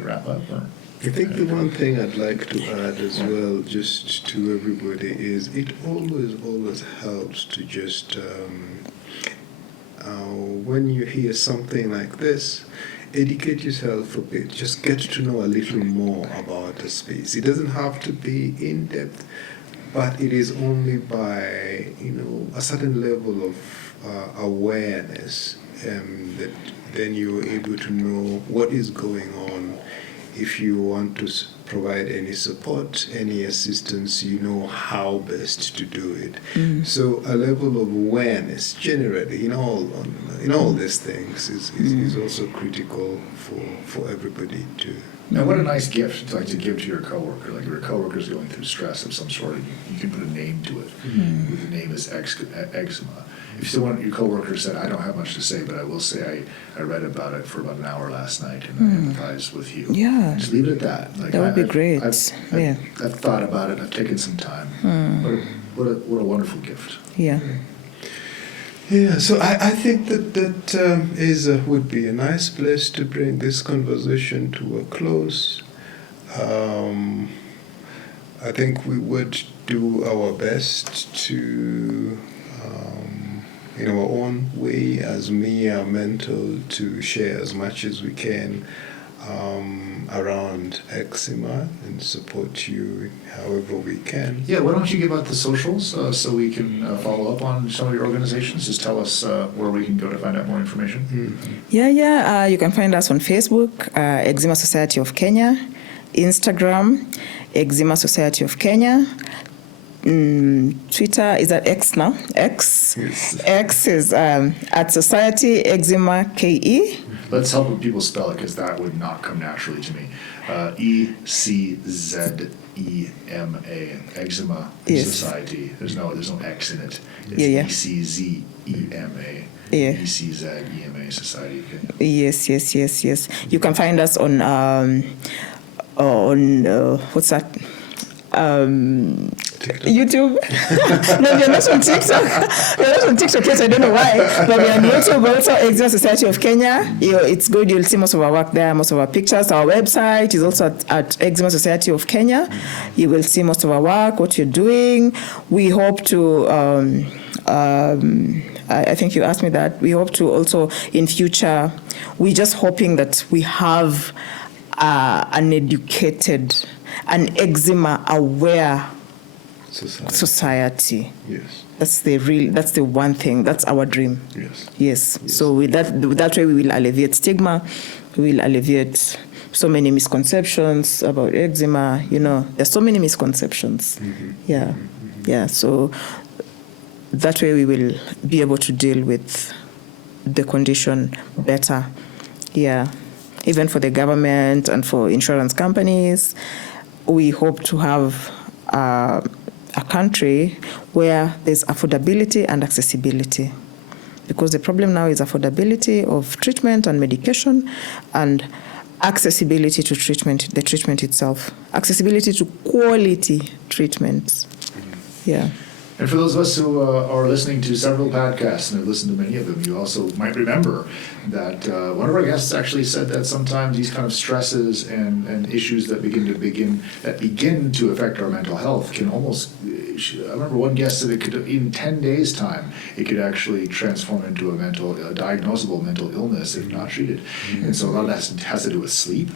wrap up? Or? I think the one thing I'd like to add as well, just to everybody, is it always helps to just when you hear something like this, educate yourself a bit. Just get to know a little more about the space. It doesn't have to be in depth, but it is only by a certain level of awareness that then you're able to know what is going on. If you want to provide any support, any assistance, you know how best to do it. Mm. So a level of awareness generally in all these things is also critical for everybody to. Now, what a nice gift to give to your coworker. Like, if your coworker is going through stress of some sort, and you can put a name to it. Mm-hmm. The name is eczema. If your coworker said, "I don't have much to say, but I will say I read about it for about an hour last night, and I empathize with you." Yeah, just leave it at that. Like, that would be great. I've thought about it. I've taken some time. What a wonderful gift. Yeah. Yeah, so I think that would be a nice place to bring this conversation to a close. I think we would do our best to, in our own way, as Mia Mental, to share as much as we can around eczema and support you however we can. Yeah, why don't you give out the socials so we can follow up on some of your organizations? Just tell us where we can go to find out more information. Mm-hmm. Yeah. You can find us on Facebook, Eczema Society of Kenya, Instagram, Eczema Society of Kenya. Twitter is at X now. X. Yes. X is at Society Eczema KE. Let's help people spell it, because that would not come naturally to me. ECZEMA, Eczema Society. There's no X in it. It's ECZEMA. Yeah. ECZEMA Society. Okay. Yes. You can find us on what's that? YouTube. No, we're not on TikTok. We're not on TikTok yet, I don't know why. But we're on YouTube also, Eczema Society of Kenya. It's good, you'll see most of our work there, most of our pictures. Our website is also at Eczema Society of Kenya. You will see most of our work, what you're doing. We hope to, I think you asked me that, we hope to also in future, we're just hoping that we have an educated, an eczema-aware society. Yes. That's the one thing. That's our dream. Yes. So with that way we will alleviate stigma. We will alleviate so many misconceptions about eczema. There's so many misconceptions. Mm-hmm. Yeah. Mm-hmm. Yeah. So that way we will be able to deal with the condition better. Yeah. Even for the government and for insurance companies, we hope to have a country where there's affordability and accessibility, because the problem now is affordability of treatment and medication, and accessibility to treatment, the treatment itself, accessibility to quality treatments. Yeah. And for those of us who are listening to several podcasts and have listened to many of them, you also might remember that one of our guests actually said that sometimes these kind of stresses and issues that begin to affect our mental health can almost. I remember one guest said it could, in 10 days' time, it could actually transform into a diagnosable mental illness if not treated. Mm-hmm. And so a lot of that has to do with sleep.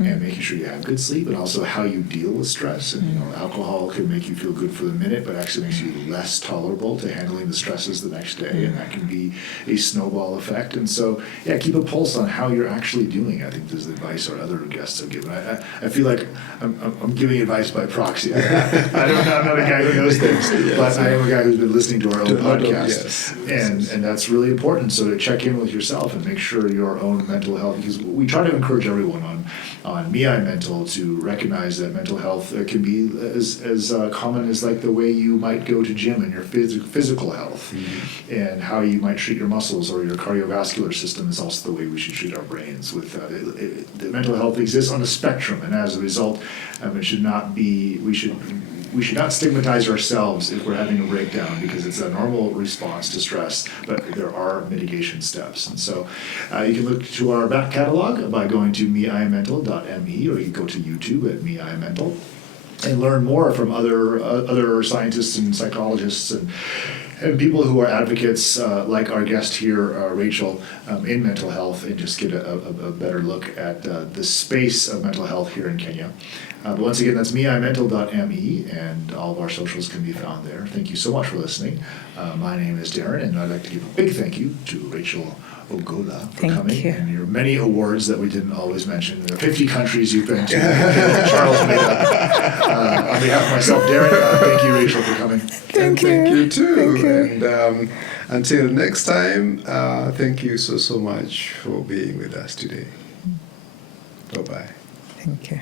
And making sure you have good sleep, and also how you deal with stress. And alcohol can make you feel good for the minute, but actually makes you less tolerable to handling the stresses the next day, and that can be a snowball effect. And so, keep a pulse on how you're actually doing. I think this is advice our other guests have given. I feel like I'm giving advice by proxy. I'm not a guy who knows things, but I am a guy who's been listening to our own podcast, and that's really important. So to check in with yourself and make sure your own mental health, because we try to encourage everyone on Me I Mental to recognize that mental health can be as common as like the way you might go to gym and your physical health, and how you might treat your muscles or your cardiovascular system is also the way we should treat our brains. With the mental health exists on a spectrum, and as a result, it should not be. We should not stigmatize ourselves if we're having a breakdown, because it's a normal response to stress, but there are mitigation steps. And so you can look to our back catalog by going to meimental.me, or you can go to YouTube at meimental and learn more from other scientists and psychologists and people who are advocates like our guest here, Rachel, in mental health, and just get a better look at the space of mental health here in Kenya. But once again, that's meimental.me, and all of our socials can be found there. Thank you so much for listening. My name is Darren, and I'd like to give a big thank you to Rachel Ogola for coming, and your many awards that we didn't always mention. There are 50 countries you've been to. Charles made up. On behalf of myself, Darren, thank you, Rachel, for coming. Thank you too. Thank you. And until next time, thank you so much for being with us today. Bye-bye. Thank you.